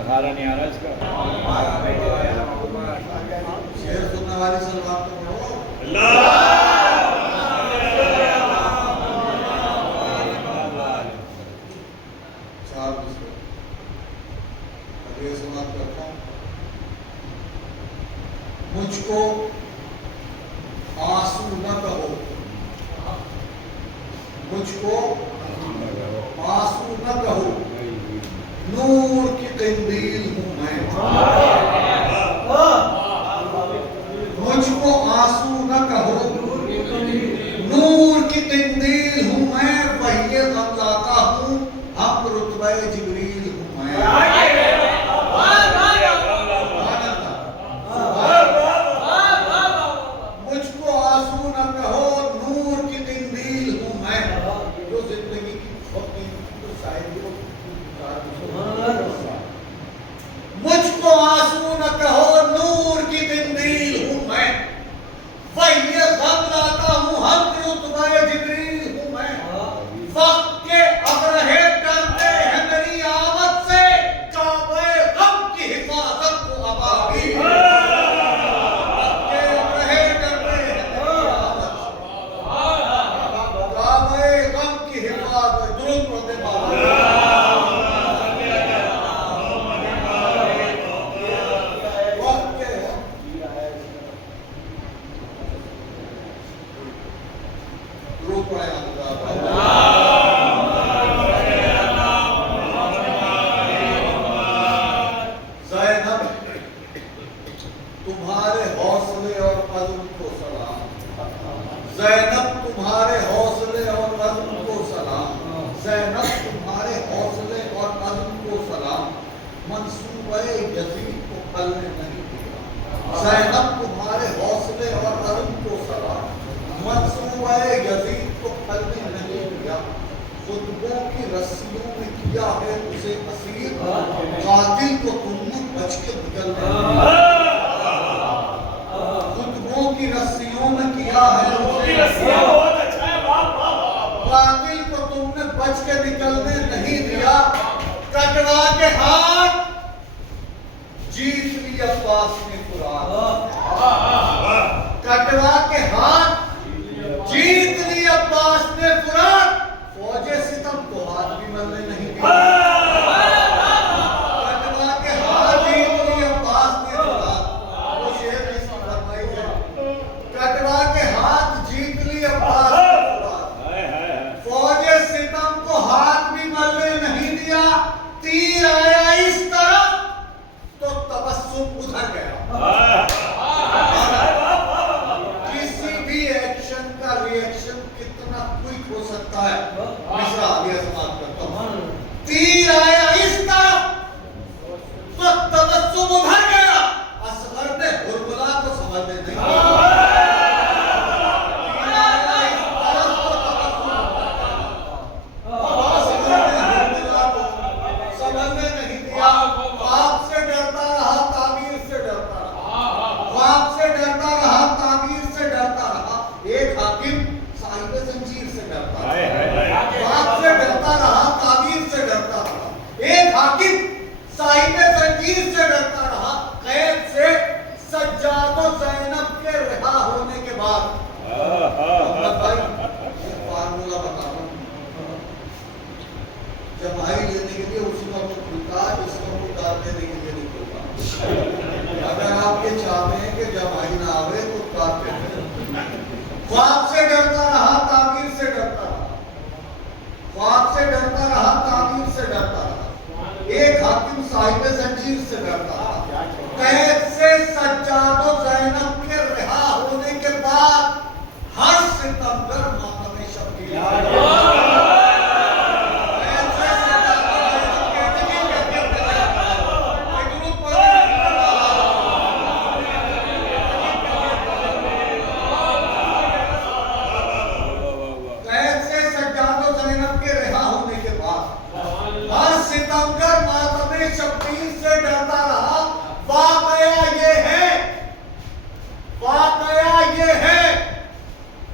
سکھارا نہیں آ رہا اس کا شعر سننے والی سلوات تو پڑھو چار دوسرے ابھی یہ سماعت کرتا ہوں مجھ کو آنسو نہ کہو مجھ کو آنسو نہ کہو نور کی قندیل ہوں میں مجھ کو آنسو نہ کہو نور کی قندیل ہوں میں وحی غم لاتا ہوں حق رتبہ جبریل ہوں میں مجھ کو آنسو نہ کہو نور کی قندیل ہوں میں جو زندگی کی چھوٹی تو شاید مجھ کو آنسو نہ کہو نور کی قندیل ہوں میں وحی غم لاتا ہوں حق رتبہ جبریل ہوں میں وقت کے ابرہے ڈرتے ہیں میری آمد سے کعبہ غم کی حفاظت کو ابابیل وقت کے ابرہے ڈرتے ہیں میری آمد سے کعبہ غم کی حفاظت درود پڑھتے بابا تمہارے حوصلے اور عزم کو سلام زینب تمہارے حوصلے اور عزم کو سلام زینب تمہارے حوصلے اور عزم کو سلام منصوبہ یزید کو پھل نے نہیں دیا زینب تمہارے حوصلے اور عزم کو سلام منصوبہ یزید کو پھل نے نہیں دیا خطبوں کی رسیوں میں کیا ہے اسے اسیر قاتل کو تم نے بچ کے نکلنے خطبوں کی رسیوں میں کیا ہے قاتل کو تم نے بچ کے نکلنے نہیں دیا کٹوا کے ہاتھ جیت لی عباس نے فرات کٹوا کے ہاتھ جیت لی عباس نے فرات فوج ستم کو ہاتھ بھی ملنے نہیں دیا کٹوا کے ہاتھ جیت لی عباس نے فرات وہ شعر اس کی فرمائی ہے کٹوا کے ہاتھ جیت لی عباس نے فرات فوج ستم کو ہاتھ بھی ملنے نہیں دیا تیر آیا اس طرف تو تبسم ادھر گیا کسی بھی ایکشن کا ریئیکشن کتنا کوئک ہو سکتا ہے مصرع آگے سماعت کرتا ہوں تیر آیا اس طرف تو تبسم ادھر گیا اصغر نے ہرملا کو سمجھنے نہیں دیا صاحب زنجیر سے ڈرتا رہا قید سے سجاد و زینب کے رہا ہونے کے بعد فارمولہ بتا رہا ہوں جمائی لینے کے لیے اسی وقت کھلتا ہے اس وقت اتار دینے کے لیے نہیں کھلتا اگر آپ یہ چاہتے ہیں کہ جمائی نہ آوے تو اتار دیتے خواب سے ڈرتا رہا تعبیر سے ڈرتا رہا خواب سے ڈرتا رہا تعبیر سے ڈرتا رہا ایک حاکم صاحب زنجیر سے ڈرتا رہا قید سے سجاد و زینب کے رہا ہونے کے بعد ہر ستمگر ماتم شبیر شبیر سے ڈرتا رہا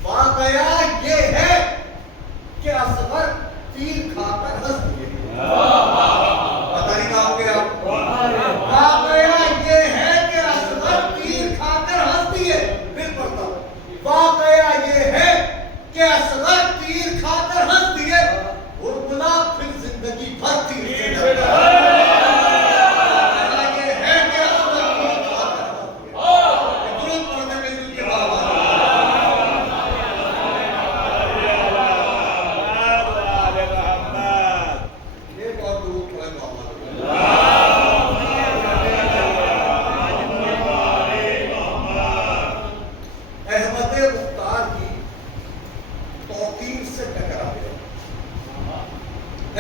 واقعہ یہ ہے کہ اصغر تیر کھا کر ہنس دیے پتہ نہیں کہا ہو گیا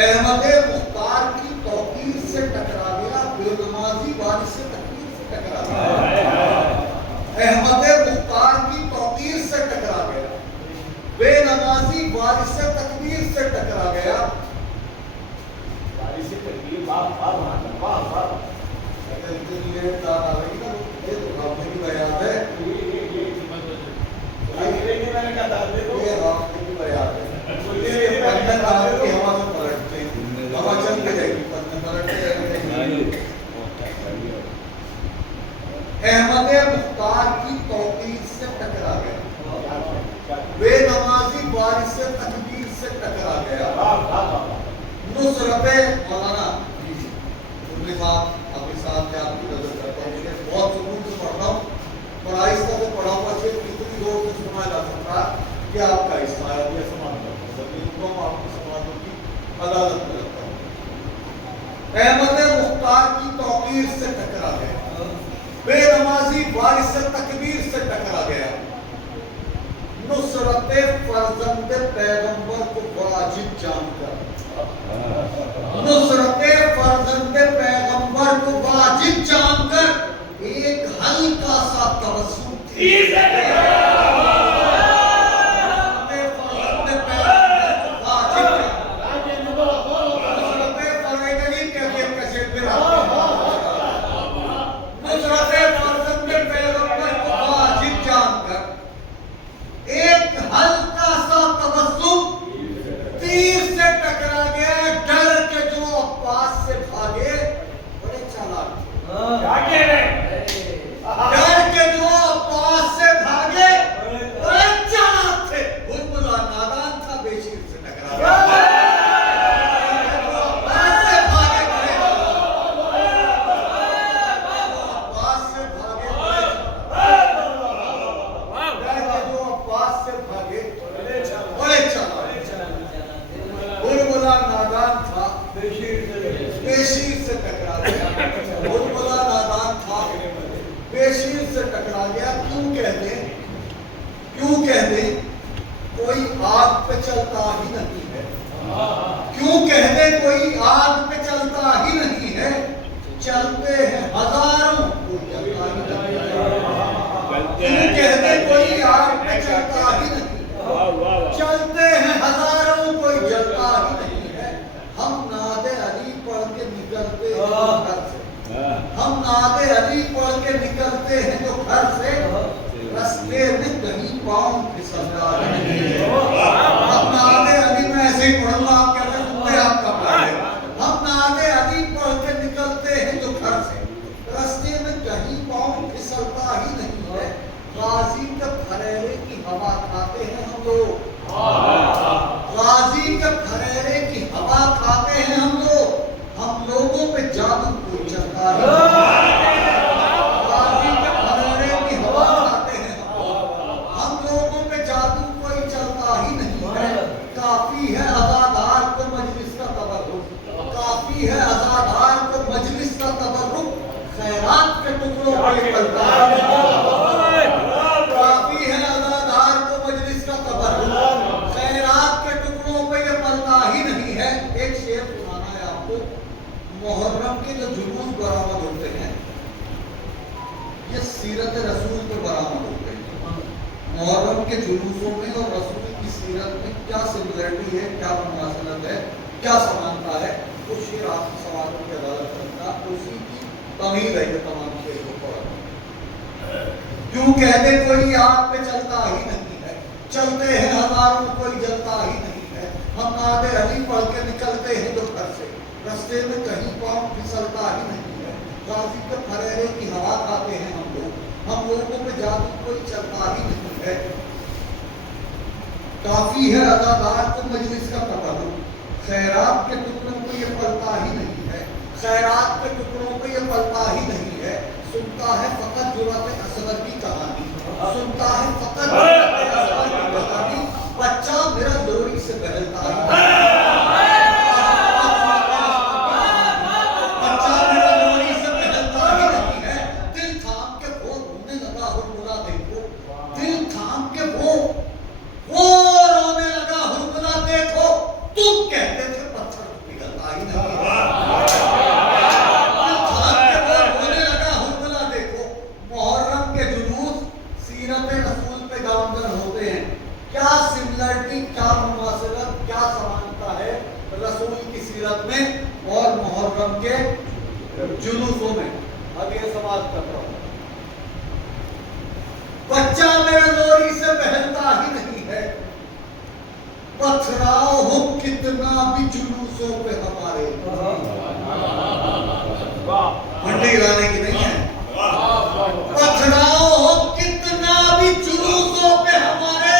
احمد مختار کی توقیر سے ٹکرا گیا، بے نمازی وارث تکبیر سے ٹکرا گیا۔ احمد مختار کی توقیر سے ٹکرا گیا، بے نمازی وارث تکبیر سے ٹکرا گیا۔ وارث تکبیر واہ واہ واہ واہ، یہ بات آ رہی نا، یہ تو آپ نے بھی بیان ہے، میں نے کہا دے دو، یہ آپ نے بھی بیان ہے۔ یہ پڑھنے والے کی ہوا میں پلٹتے ہیں، ہوا چل کے جائے گی، پڑھنے پلٹتے ہیں۔ احمد مختار کی توقیر سے ٹکرا گیا، بے نمازی وارث تکبیر سے ٹکرا گیا۔ نصرت مولانا اپنے ساتھ آپ کی نظر کرتا ہوں، میں بہت سکون سے پڑھ رہا ہوں اور آہستہ سے پڑھا ہوا سے اتنی زور سے سنا جا سکتا کہ آپ کا حصہ ہے، یہ سماعت کرتا ہوں، آپ کی سماعتوں کی عدالت میں رکھتا ہوں۔ احمد مختار کی توقیر سے ٹکرا گیا، بے نمازی وارث تکبیر سے ٹکرا گیا۔ نصرت فرزند پیغمبر کو واجب جان کر، نصرت فرزند پیغمبر کو واجب جان کر ایک ہلکا سا تبسم فضیلت میں اور محرم کے جلوسوں میں. اب یہ سماعت کرتا ہوں. بچہ میرے زوری سے بہلتا ہی نہیں ہے، پتھراؤ ہو کتنا بھی جلوسوں پہ ہمارے. منڈی لانے کی نہیں ہے. پتھراؤ ہو کتنا بھی جلوسوں پہ ہمارے،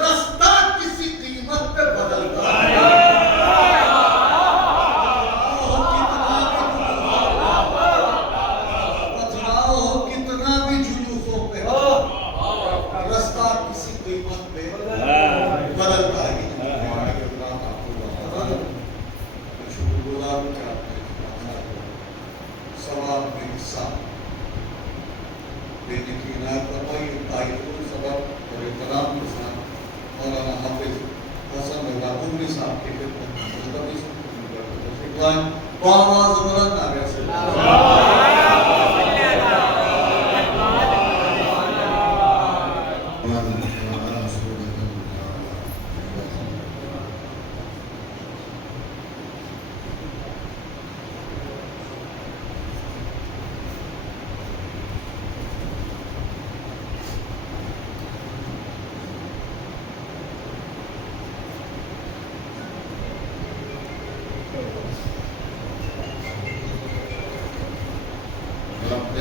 رستہ کسی قیمت پہ بدلتا ہے. پتھراؤ ہو کتنا بھی جلوسوں پہ، رستہ کسی قیمت پہ بدلتا ہے. شکر گزار ہوں کہ آپ نے ثواب میں حصہ دینے کی عنایت فرمائی. تعین سبب اور احترام کے ساتھ مولانا حافظ حسن اللہ عمری صاحب کی خدمت میں آواز بلند نعرہ سے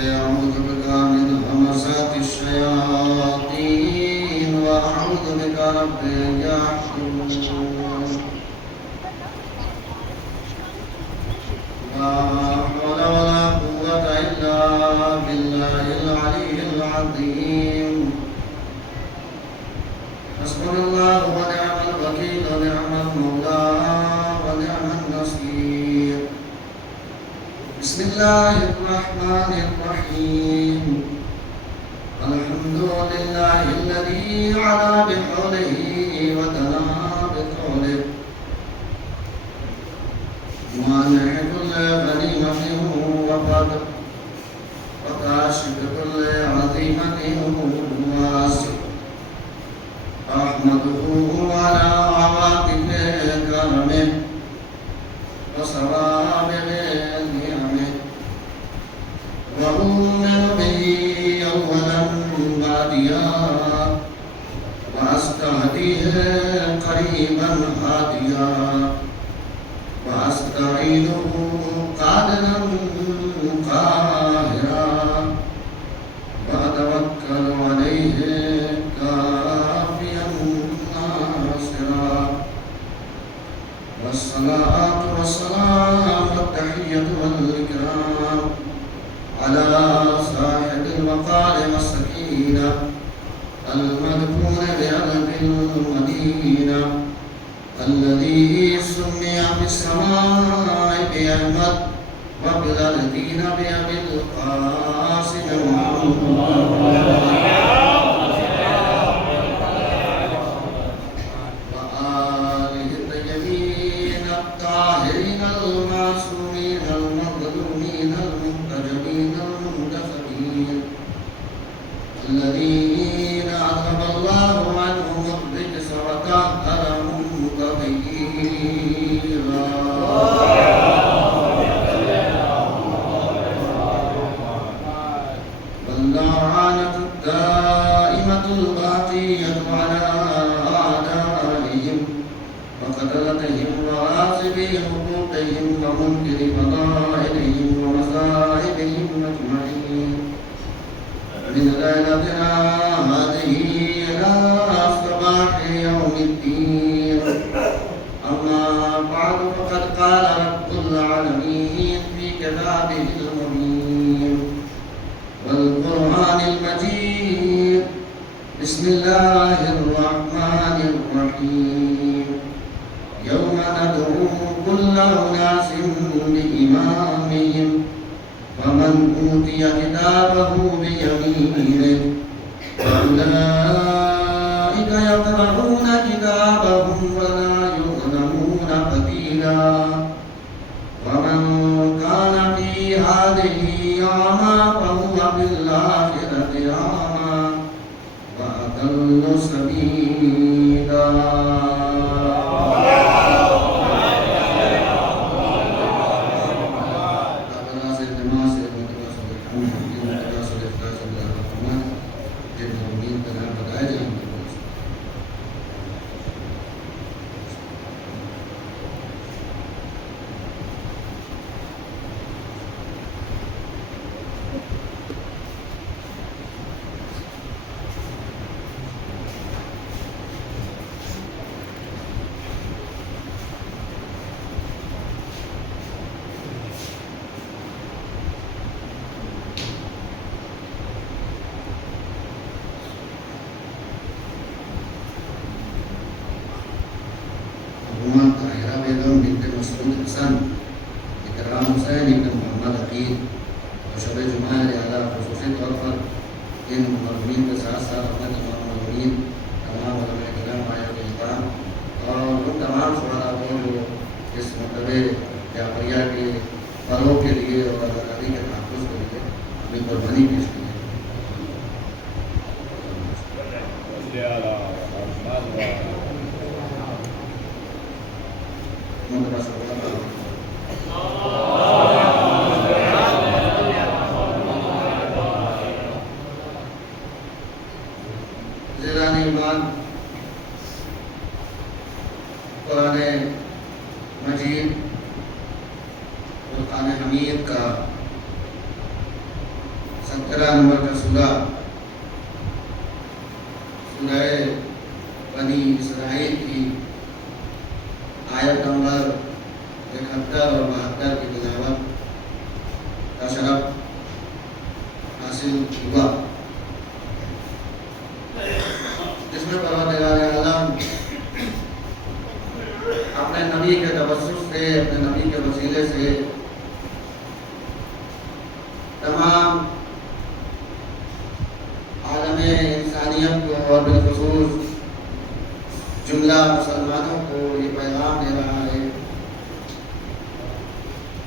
أعوذ بك من همزات الشياطين وأعوذ بك رب أن يحضرون. لا حول ولا قوة إلا بالله العلي العظيم. حسبنا الله ونعم الوكيل ونعم المولى ونعم النصير. بسم الله الرحمن الرحيم. الحمد لله الذي علا بحوله ودنا بقوله مانع كل غنيمة وفضل وكاشف كل عظيمة واسع. أحمده على عواطف كرمه وصوابغ نعمه وأؤمن به أولا باديا وأستهديه قريبا هاديا وأستعينه قادرا قاهرا وأتوكل عليه كافيا ناصرا. والصلاة والسلام والتحية والإكرام على صاحب الوقار والسكينة المدفون بأرض المدينة الذي سمي في السماء بأحمد وفي الأرضين بأبي القاسم وآله الطيبين الطاهرين المعصومين المظلومين المنتجبين المنتخبين الذين أذهب الله عنهم الرجس وطهرهم تطهيرا. واللعنة الدائمة الباقية على أعدائهم وقتلتهم وغاصبي حقوقهم ومنكر فضائلهم ومصائبهم أجمعين من ليلتنا هذه إلى صباح يوم الدين. أما بعد فقد قال رب العالمين في كتابه المبين والقرآن المجيد. بسم الله الرحمن الرحيم. يوم ندعو كل أناس بإمامهم فمن أوتي كتابه بيمينه فأولئك يقرؤون كتابهم ولا يظلمون فتيلا. ومن كان في هذه أعمى فهو في الآخرة أعمى وأضل سبيلا. گھروں کے لیے اور آزادی کے تحفظ کے لیے اپنی قربانی پیش کی ہے. زیران ایمان قرآن مجید قرآن حمید کا 17 نمبر کا سورہ بنی اسرائیل کی آیت نمبر 71 اور 72 کی تلاوت کا شرف حاصل ہوا، جس میں پروردگار عالم اپنے نبی کے توسط سے، اپنے نبی کے وسیلے سے تمام عالم انسانیت کو اور بالخصوص جملہ مسلمانوں کو یہ پیغام دے رہا ہے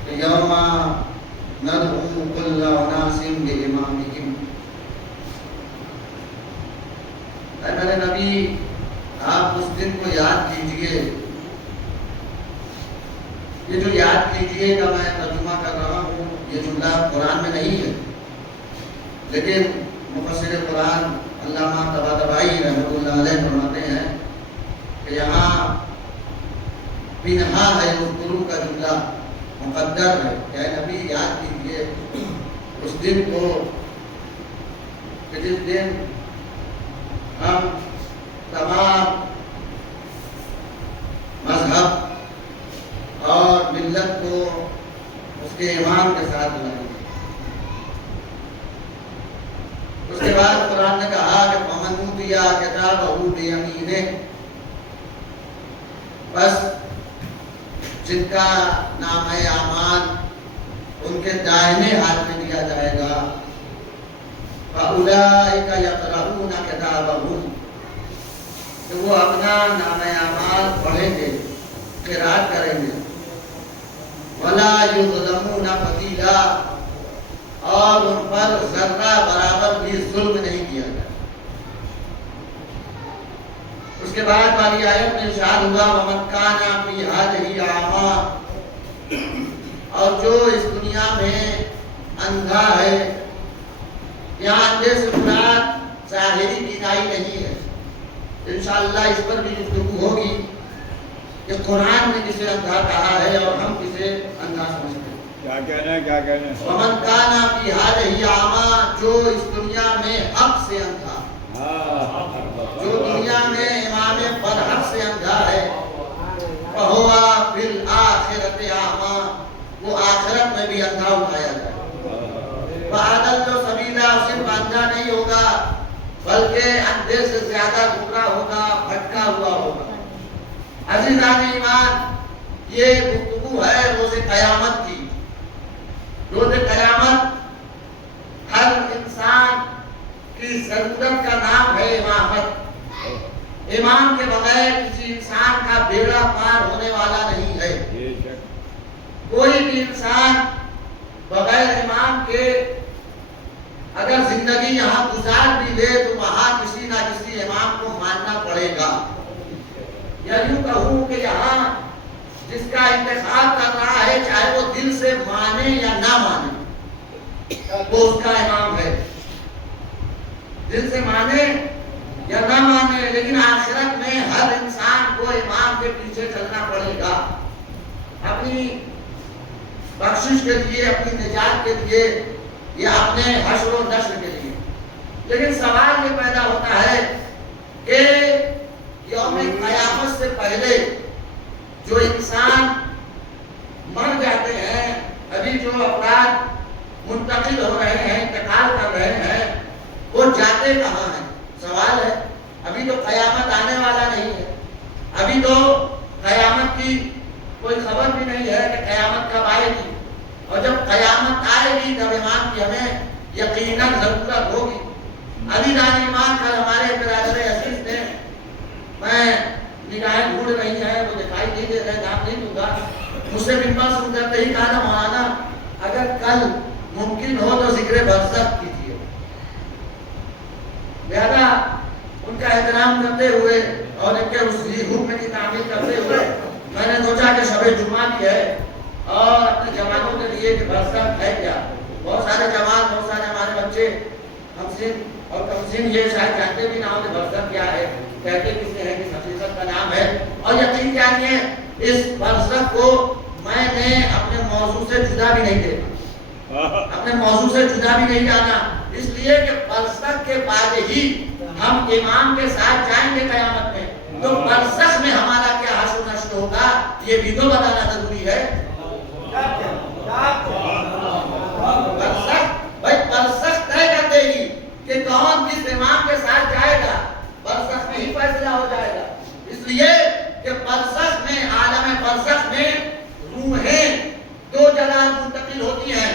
کہ یوم ندعو کل اناس بامامہم. اے میرے نبی، آپ اس دن کو یاد کیجئے. یہ جو یاد کیجئے کا میں ترجمہ کر رہا ہوں، یہ جملہ قرآن میں نہیں ہے، لیکن مفسر قرآن علامہ طباطبائی رحمۃ اللہ علیہ فرماتے ہیں کہ یہاں بنہا ہے اذکروا کا جملہ مقدر ہے کہ اے نبی یاد کیجئے اس دن کو کہ جس دن ہم تمام مذہب اور ملت کو اس کے امام کے ساتھ لائیں گے. اس کے بعد قرآن نے کہا کہ فَمَنْ أُوتِیَ کِتَابَهُ بِیَمِینِهِ، بس جن کا نام اعمال ان کے دائیں ہاتھ میں دیا جائے گا، فَأُولَٰئِکَ یَقْرَؤُونَ کِتَابَهُمْ، کہ وہ اپنا نام اعمال پڑھیں گے، قرأت کریں گے. وَلَا يُظْلَمُونَ فَتِيلًا، اور ان پر ذرہ برابر بھی ظلم نہیں کیا جائے. اس کے بعد والی آیت میں ارشاد ہوا وَمَنْ كَانَ فِي هَٰذِهِ أَعْمَىٰ، اور جو اس دنیا میں اندھا ہے. یہاں اندھے سے مراد ظاہری بینائی نہیں ہے، انشاءاللہ اس پر بھی گفتگو ہوگی کہ قرآن نے کسے اندھا کہا ہے اور ہم کسے اندھا سمجھتے ہیں. کیا کہنا ہے، کیا کہنا ہے؟ وَمَنْ كَانَ فِي هَٰذِهِ أَعْمَىٰ، جو اس دنیا میں حق سے اندھا، جو دنیا میں امام برحق سے اندھا ہے، فَهُوَ فِي الْآخِرَةِ أَعْمَىٰ، وہ آخرت میں بھی اندھا اٹھایا جائے. وَأَضَلُّ سَبِيلًا، صرف اندھا نہیں ہوگا بلکہ اندھے سے زیادہ گمراہ ہوگا، بھٹکا ہوا ہوگا. عزیزان ایمان، یہ گفتگو ہے روز قیامت کی. روز قیامت ہر انسان کی ضرورت کا نام ہے امامت. امام کے بغیر کسی انسان کا بیڑا پار ہونے والا نہیں ہے. کوئی بھی انسان بغیر امام کے اگر زندگی یہاں گزار بھی لے تو وہاں کسی نہ کسی امام کو ماننا پڑے گا. یا یوں کہوں کہ یہاں جس کا انتخاب کر رہا ہے، چاہے وہ دل سے مانے یا نہ مانے، وہ اس کا امام ہے. دل سے مانے یا نہ مانے، لیکن آخرت میں ہر انسان کو امام کے پیچھے چلنا پڑے گا، اپنی بخشش کے لیے، اپنی نجات کے لیے یا اپنے حشر و نشر کے لیے. لیکن سوال یہ پیدا ہوتا ہے کہ یوم قیامت سے پہلے جو انسان مر جاتے ہیں، ابھی جو افراد منتقل ہو رہے ہیں، انتقال کر رہے ہیں، وہ جاتے کہاں ہیں؟ سوال ہے. ابھی تو قیامت آنے والا نہیں ہے، ابھی تو قیامت کی کوئی خبر بھی نہیں ہے کہ قیامت کب آئے گی. اور جب قیامت آئے گی تب ایمان کی ہمیں یقیناً ضرورت ہوگی. عزیزان ایمان، کل ہمارے برادر عزیز نے، میں نگاہیں ڈھونڈ رہی ہیں، وہ دکھائی نہیں دے رہے، نام نہیں دوں گا، مجھ سے ممبر سن کرتے ہی کہا تھا مولانا اگر کل ممکن ہو تو ذکر برزخ کیجیے. لہذا ان کا احترام کرتے ہوئے اور ان کے اس حکم کی تعمیل کرتے ہوئے میں نے سوچا کہ شب جمعہ بھی ہے اور اپنے جوانوں کے لیے کہ برزخ ہے کیا. بہت سارے جوان، بہت سارے ہمارے بچے ہمسن اور کمسن یہ شاید جانتے بھی نہ ہو کہ برزخ کیا ہے، کہتے کسے ہے کہ حقیقت کا نام ہے. اور یقین جانیے اس برزخ کو میں نے اپنے موضوع سے جدا بھی نہیں دیکھا، اپنے موضوع سے جدا بھی نہیں جانا، اس لیے کہ برزخ کے بعد ہی ہم امام کے ساتھ جائیں گے قیامت میں. تو برزخ میں ہمارا کیا حشر و نشر ہوگا یہ بھی تو بتانا ضروری ہے. برزخ طے کر دے گی کہ کون کس امام کے ساتھ جائے گا، برزخ میں ہی فیصلہ ہو جائے گا. اس لیے کہ برزخ میں، عالم برزخ میں روحیں دو جگہ منتقل ہوتی ہیں.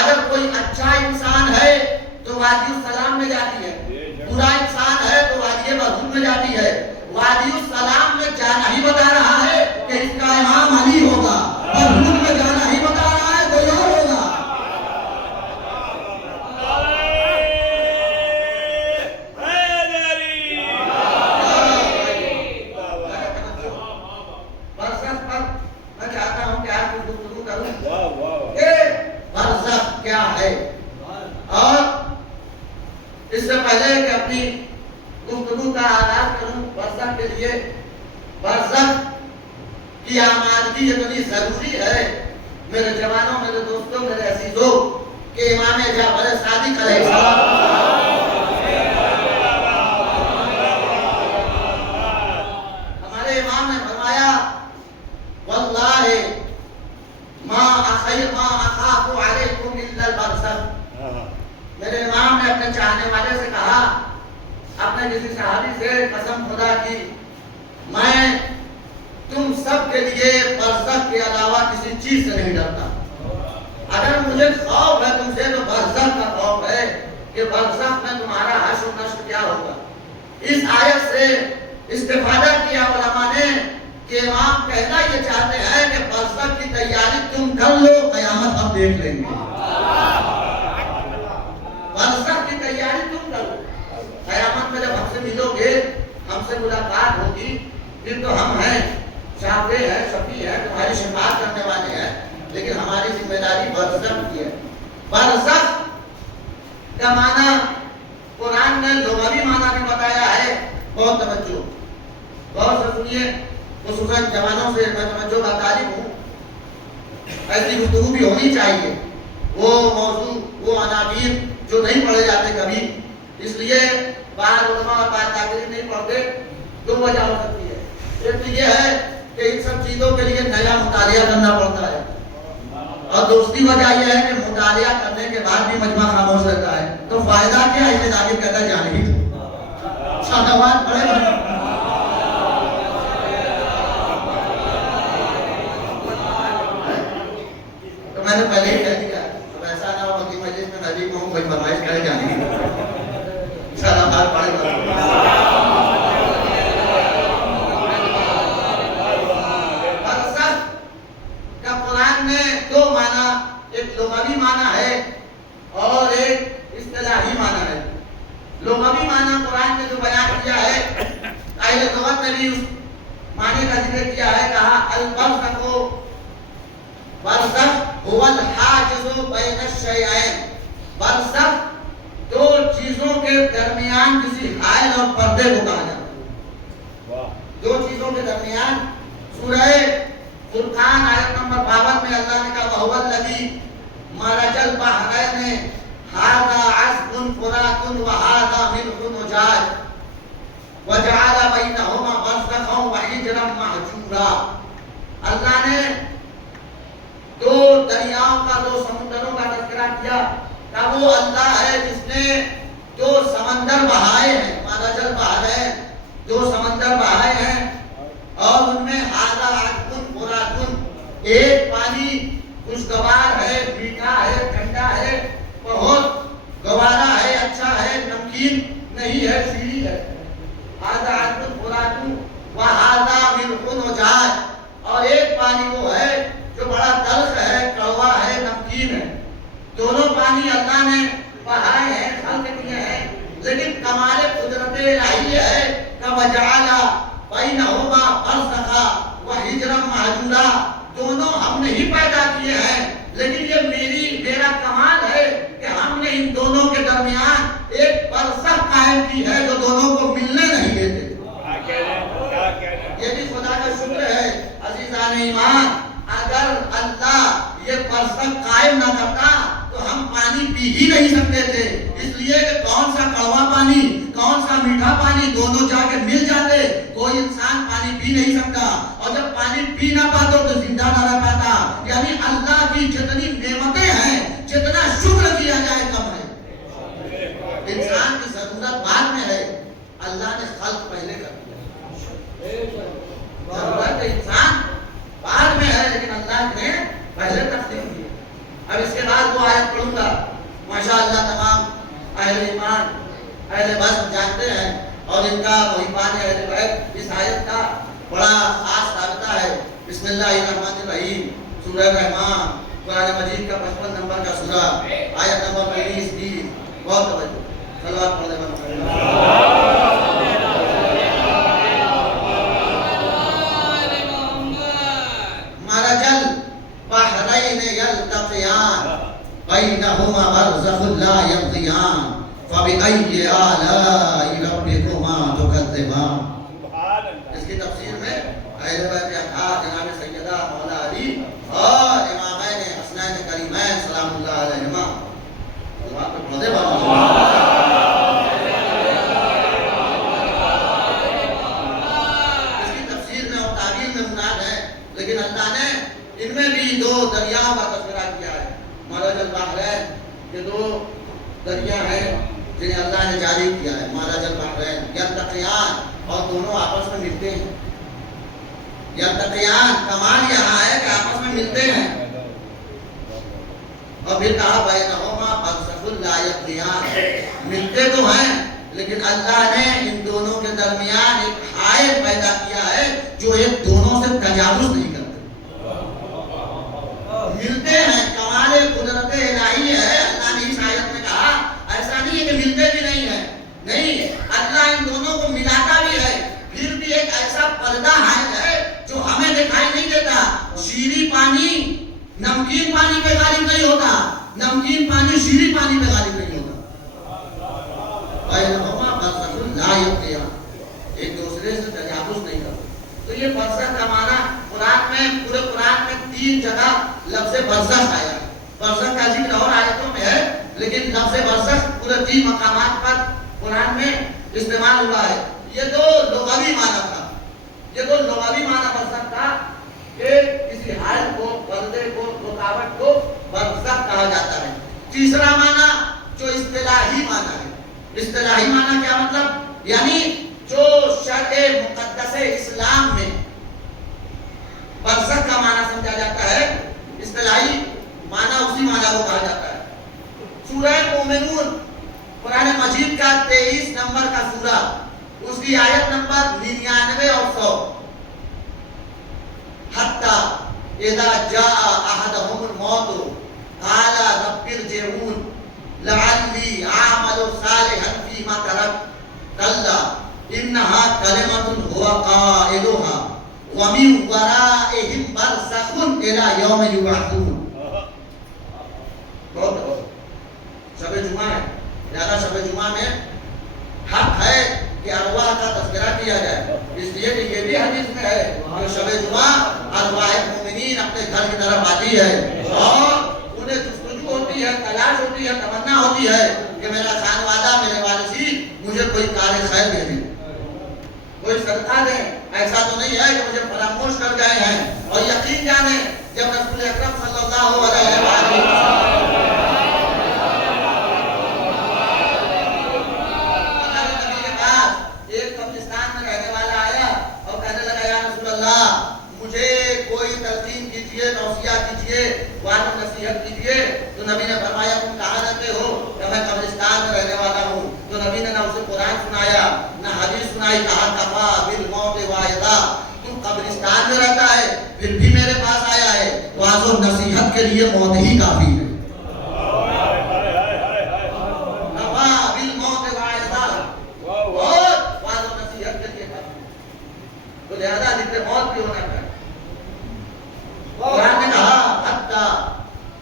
اگر کوئی اچھا انسان ہے تو وادی السلام میں جاتی ہے، برا انسان ہے تو وادی برزخ میں جاتی ہے. وادی السلام میں جانا ہی بتا رہا ہے کہ اس کا امام علی ہوگا، برزخ میں جانا ہی بتا رہا ہے کوئی اور ہوگا. اور اس سے پہلے کہ اپنی گفتگو کا آغاز کروں برزخ کے لیے، برزخ کی آمادگی اتنی ضروری ہے میرے جوانوں، میرے دوستوں، میرے عزیزوں کہ امام جعفر صادق علیہ السلام ہمارے امام نے فرمایا واللہ ما اخاف علیکم الا البرزخ. میرے امام نے اپنے چاہنے والے سے کہا، اپنے کسی صحابی سے قسم خدا کی، میں تم سب کے لیے برزخ کے علاوہ کسی چیز سے نہیں ڈرتا. اگر مجھے خوف ہے تم سے تو برزخ کا خوف ہے کہ برزخ میں تمہارا حشر و نشر کیا ہوگا. اس آیت سے استفادہ کیا علماء نے کہ امام کہنا یہ چاہتے ہیں کہ برزخ کی تیاری تم کر لو، قیامت ہم دیکھ لیں گے. برزخ کی تیاری تم کرو، قیامت میں جب ہم سے ملو گے، ہم سے ملاقات ہوگی، پھر تو ہم ہیں، شافع ہیں، شفیع ہیں، تمہاری شفاعت کرنے والے ہیں، لیکن ہماری ذمہ داری برزخ کی ہے. برزخ کا معنی قرآن نے لغوی معنی بھی بتایا ہے. بہت توجہ، غور سے سنیے، خصوصاً جوانوں سے میں توجہ کا طالب ہوں. ایسی گفتگو بھی ہونی چاہیے، وہ موضوع، وہ عناوین جو نہیں پڑھے جاتے کبھی. اس لیے بعض علماء اور بعض طالب نہیں پڑھتے. دو وجہ ہو سکتی ہے. ایک تو یہ ہے کہ ان سب چیزوں کے لیے نیا مطالعہ کرنا پڑتا ہے، اور دوسری وجہ یہ ہے کہ مطالعہ کرنے کے بعد بھی مجمع خاموش رہتا ہے. تو فائدہ کیا ہے؟ ظاہر کہتا ہے جانے ہی شادوات پڑے گا. تو میں نے پہلے ہی کہہ دیا، اب ایسا نہ ہو کہ مجلس میں نبی کو کوئی فرمائش کرے جانے کی شادوات پڑے گا. دو معنی، ایک لغوی معنی ہے اور ایک اصطلاحی معنی ہے. لغوی معنی قرآن نے جو بیان کیا ہے، اہل لغت نے بھی اس معنی کا ذکر کیا ہے. کہا البرزخ برزخ هو الحاجز بین الشیئین. برزخ دو چیزوں کے درمیان کسی حائل اور پردے کو کہا جاتا ہے. دو چیزوں کے درمیان. سورہ فرقان آیت نمبر 52 میں اللہ نے کہا وَهُوَ الَّذِي مَرَجَ الْبَحْرَيْنِ هَذَا عَذْبٌ فُرَاتٌ وَهَذَا مِلْحٌ أُجَاجٌ وَجَعَلَ بَيْنَهُمَا بَرْزَخًا وَحِجْرًا مَحْجُورًا. اللہ نے دو دریاؤں کا، دو سمندروں کا تذکرہ کیا کہ وہ اللہ ہے جس نے دو سمندر بہائے ہیں. مَرَجَ الْبَحْرَيْنِ، دو سمندر بہائے ہیں، اور ان میں ہادہ عذبٌ فراتٌ، ایک پانی خوشگوار ہے، میٹھا ہے، ٹھنڈا ہے، بہت گوارا ہے، اچھا ہے، نمکین نہیں ہے، شیریں ہے. ہادہ عذبٌ فراتٌ وہذا ملح أجاج، اور ایک پانی وہ ہے جو بڑا تلخ ہے، کڑوا ہے، نمکین ہے. پانی اللہ نے بہائے ہیں، خلق کیے ہیں، لیکن کمال قدرت الہی ہے کہ وجعل بینہما برزخا وحجرا مہجورا، دونوں ہم نے ہی پیدا کیے ہیں، لیکن یہ میرا کمال ہے کہ ہم نے ان دونوں کے درمیان ایک برزخ قائم کی ہے جو دونوں کو ملنے نہیں دیتے۔ یہ بھی خدا کا شکر ہے عزیزان ایمان۔ اگر اللہ یہ برزخ قائم نہ کرتا تو ہم پانی پی ہی نہیں سکتے تھے، اس لیے کہ کون سا کڑوا پانی کون سا میٹھا پانی دونوں جا کے مل جاتے، کوئی انسان پانی پی نہیں سکتا، اور جب پانی پی نہ پاتا تو زندہ نہ رہ پاتا۔ یعنی اللہ کی جتنی نعمتیں ہیں جتنا شکر کیا جائے کم ہے۔ انسان کی ضرورت بعد میں ہے، اللہ نے خلق پہلے کر دیا۔ ضرورت انسان بعد میں ہے لیکن اللہ نے پہلے تقسیم کی۔ اب اس کے بعد وہ آیت پڑھوں گا، ماشاءاللہ تمام اہل ایمان اہل بس جانتے ہیں، اور ان کا محبان اہل بیت اس آیت کا بڑا خاص رابطہ ہے۔ بسم اللہ الرحمن الرحیم، سورہ رحمان، قرآن مجید کا 55 نمبر کا سورہ، آیت نمبر 19-20، بہت توجہ، صلوات پڑھنے مرجل بحرین یلتقیان بینہما برزخ لا یبغیان فبأی آلاء ربکما تکذبان۔ اس کی تفسیر میں اہل بیت اطہار جناب سیدہ مولا علی اور امامین حسنین کریمین سلام اللہ علیہما، اللہ پہ پڑھے اس کی تفسیر میں اور تعبیر میں مراد ہے، لیکن اللہ نے ان میں بھی دو دریاؤں کا تذکرہ کیا ہے۔ مرج البحرین، یہ دو دریا ہیں جنہیں اللہ نے جاری کیا ہے، مرج البحرین یلتقیان، اور دونوں آپس میں ملتے ہیں۔ یلتقیان کمال یہاں ہے کہ آپس میں ملتے ہیں، اور پھر کہا بینہما برزخ لا یبغیان، ملتے تو ہیں لیکن اللہ نے ان دونوں کے درمیان ایک حائل پیدا کیا ہے جو ایک دونوں سے تجاوز نہیں کرتے۔ ملتے ہیں، کمال قدرت الہی ہے۔ اللہ نے اس آیت میں کہا ایسا نہیں ہے کہ ملتے بھی نہیں ہیں، نہیں، اللہ ان دونوں کو ملاتا بھی ہے، پھر بھی ایک ایسا پردہ حائل ہے جو ہمیں دکھائی نہیں دیتا۔ شیریں پانی نمکین پانی پہ غالب نہیں ہوتا، نمکین پانی شیریں پانی پہ غالب نہیں ہوتا۔ بینہما برزخ لا یبغیان، ایک دوسرے سے تجاوز نہیں کرتے۔ تو یہ برزخ کا معنی قرآن میں، پورے قرآن میں 3 جگہ لفظ برزخ آیا ہے۔ برزخ کا ذکر اور آیتوں میں ہے، لیکن لفظ برزخ پورے 3 مقامات پر قرآن میں استعمال ہوا ہے۔ یہ دو لغوی معنی تھا، یہ دو لغوی معنی برزخ تھا کہ کسی حال کو، پردے کو، رکاوٹ کو برزخ کہا جاتا ہے۔ تیسرا معنی جو اصطلاحی معنی ہے، اصطلاحی معنی کیا مطلب؟ یعنی جو شرع مقدس اسلام میں برزخ کا معنی سمجھا جاتا ہے، اصطلاحی معنی اسی معنی کو کہا جاتا ہے۔ سورہ مومنون قرآن مجید کا 23 نمبر کا سورہ، اس کی آیت نمبر 99 اور 100، حتی اذا جاء احدهم الموت قال رب ارجعون لعلی اعمل صالحا فیما ترکت کلا انها کلمۃ هو قائلها ومن ورائهم برزخ الى یوم یبعثون۔ شب جمعہ ہے، لہذا شب جمعہ میں حق ہے کہ ارواح کا تذکرہ کیا جائے، اس لیے کہ یہ بھی حدیث میں ہے کہ شب جمعہ ارواح مومنین اپنے گھر کی طرف آتی ہے اور انہیں جستجو ہوتی ہے، تلاش ہوتی ہے، تمنا ہوتی ہے کہ میرا خانوادہ، میرے وارثین مجھے کوئی کار خیر دے دیں، کوئی صدقہ دیں۔ ایسا تو نہیں ہے کہ مجھے فراموش کر گئے ہیں۔ اور یقین جانیں جب رسول اکرم صلی اللہ علیہ وسلم نصیحت کیجیے، تو نبی نے فرمایا تم کہاں رہتے ہو؟ کہ میں قبرستان میں رہنے والا ہوں۔ تو نبی نے نہ اسے قرآن سنایا نہ حدیث سنائی، کہا کفا بالموت واعظا، تم قبرستان میں رہتا ہے پھر بھی میرے پاس آیا ہے، واعظ و نصیحت کے لیے موت ہی کافی ہے۔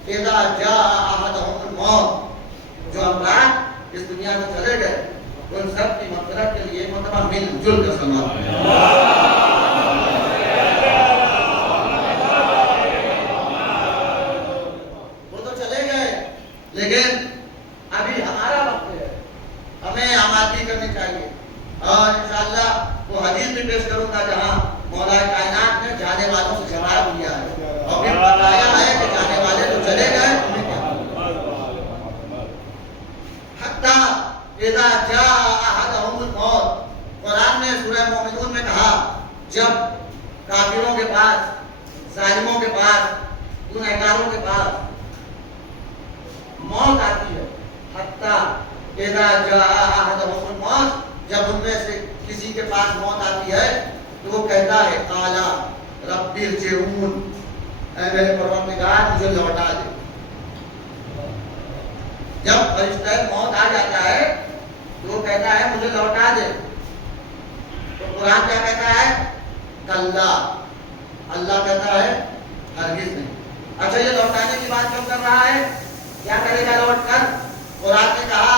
اذا جاء احدهم الموت، جو افراد اس دنیا میں چلے گئے ان سب کی مغفرت کے لیے مرتبہ مل جل کر سلام وہ تو چلے گئے، لیکن ابھی ہمارا وقت ہے، ہمیں آمادگی کرنی چاہیے. اور انشاءاللہ وہ حدیث بھی پیش کروں گا جہاں مولا کائنات نے جانے والوں سے جواب دیا ہے اور پھر بتایا ہے کہ جانے والے تو چلے گئے، تمہیں کیا حتی اذا جاء احدهم الموت. قرآن نے سورہ مومنون میں کہا جب کافروں کے پاس، ظالموں کے پاس، گنہگاروں کے پاس موت آتی ہے، حتی اذا جاء احدهم الموت، جب ان میں سے کسی کے پاس موت آتی ہے تو وہ کہتا ہے قال رب ارجعون، اے میرے پروردگار مجھے لوٹا دے. جب فرشتہ موت آ جاتا ہے تو وہ کہتا ہے مجھے لوٹا دے. تو قرآن کیا کہتا ہے؟ کلا. اللہ کہتا ہے ہرگز نہیں. اچھا یہ لوٹانے کی بات کیوں کر رہا ہے؟ کیا کرے گا لوٹ کر؟ قرآن نے کہا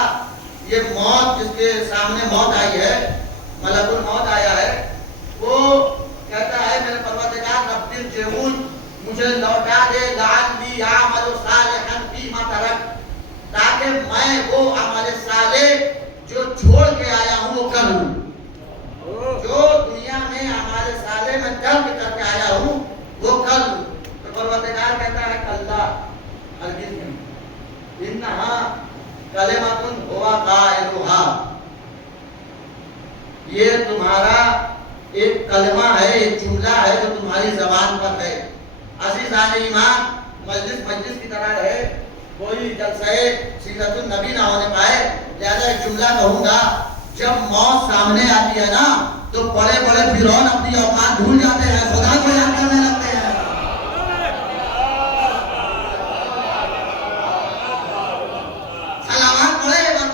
یہ موت جس کے سامنے موت آئی ہے، ملک الموت آیا ہے، وہ کہتا ہے میرے پروردگار رب ارجعون، مجھے لوٹا دے لعلی اعمل صالحا فیما ترک، تاکہ میں وہ عمل صالح جو چھوڑ کے آیا ہوں وہ کر لوں. جو دنیا میں عمل صالح میں ترک کر کے آیا ہوں وہ کر لوں. تو پروردگار کہتا ہے کلا، ہرگز نہیں. انہا کلمۃ ہوا قائلھا، یہ تمہارا ایک کلمہ ہے، ایک جملہ ہے جو تمہاری زبان پر ہے. عزیزان ایمان، مجلس کی طرح ہے، کوئی جلسہ سیرت النبی نہ ہونے پائے، لہذا ایک جملہ کہوں گا. جب موت سامنے آتی ہے نا تو بڑے بڑے فرعون اپنی اوقات بھول جاتے ہیں، خدا کو یاد کرنے لگتے ہیں. سلامات پڑھے ایک بار.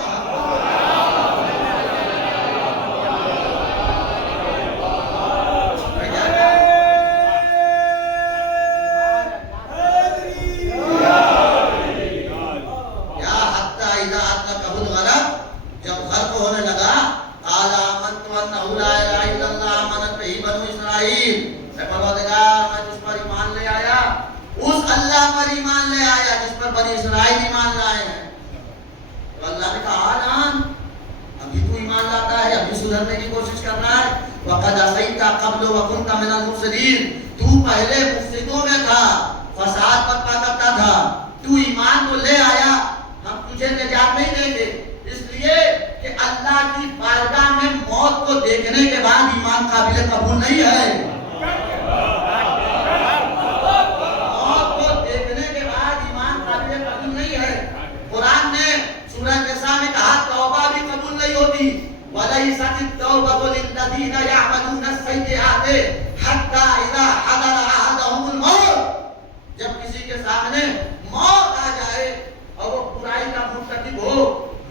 بنی اسرائیل ایمان لائے ہیں. تو اللہ نے کہا آن ابھی تو ایمان لاتا ہے، ابھی سدھرنے کی کوشش کر رہا ہے. وَقَدْ عَصَيْتَ قَبْلُ وَكُنْتَ مِنَ الْمُفْسِدِينَ، تو پہلے مفسدوں میں تھا، فساد برپا کرتا تھا. تو ایمان تو لے آیا، ہم تجھے نجات نہیں دیں گے، اس لیے کہ اللہ کی بارگاہ میں موت کو دیکھنے کے بعد ایمان قابل قبول نہیں ہے. قرآن نے سورہ نساء میں کہا توبہ بھی قبول نہیں ہوتی. وَلَيْسَتِ التَّوْبَةُ لِلَّذِينَ يَعْمَلُونَ السَّيِّئَاتِ حَتَّى إِذَا حَضَرَ أَحَدَهُمُ الْمَوْتُ، جب کسی کے سامنے موت آ جائے اور وہ برائی کا مرتکب ہو،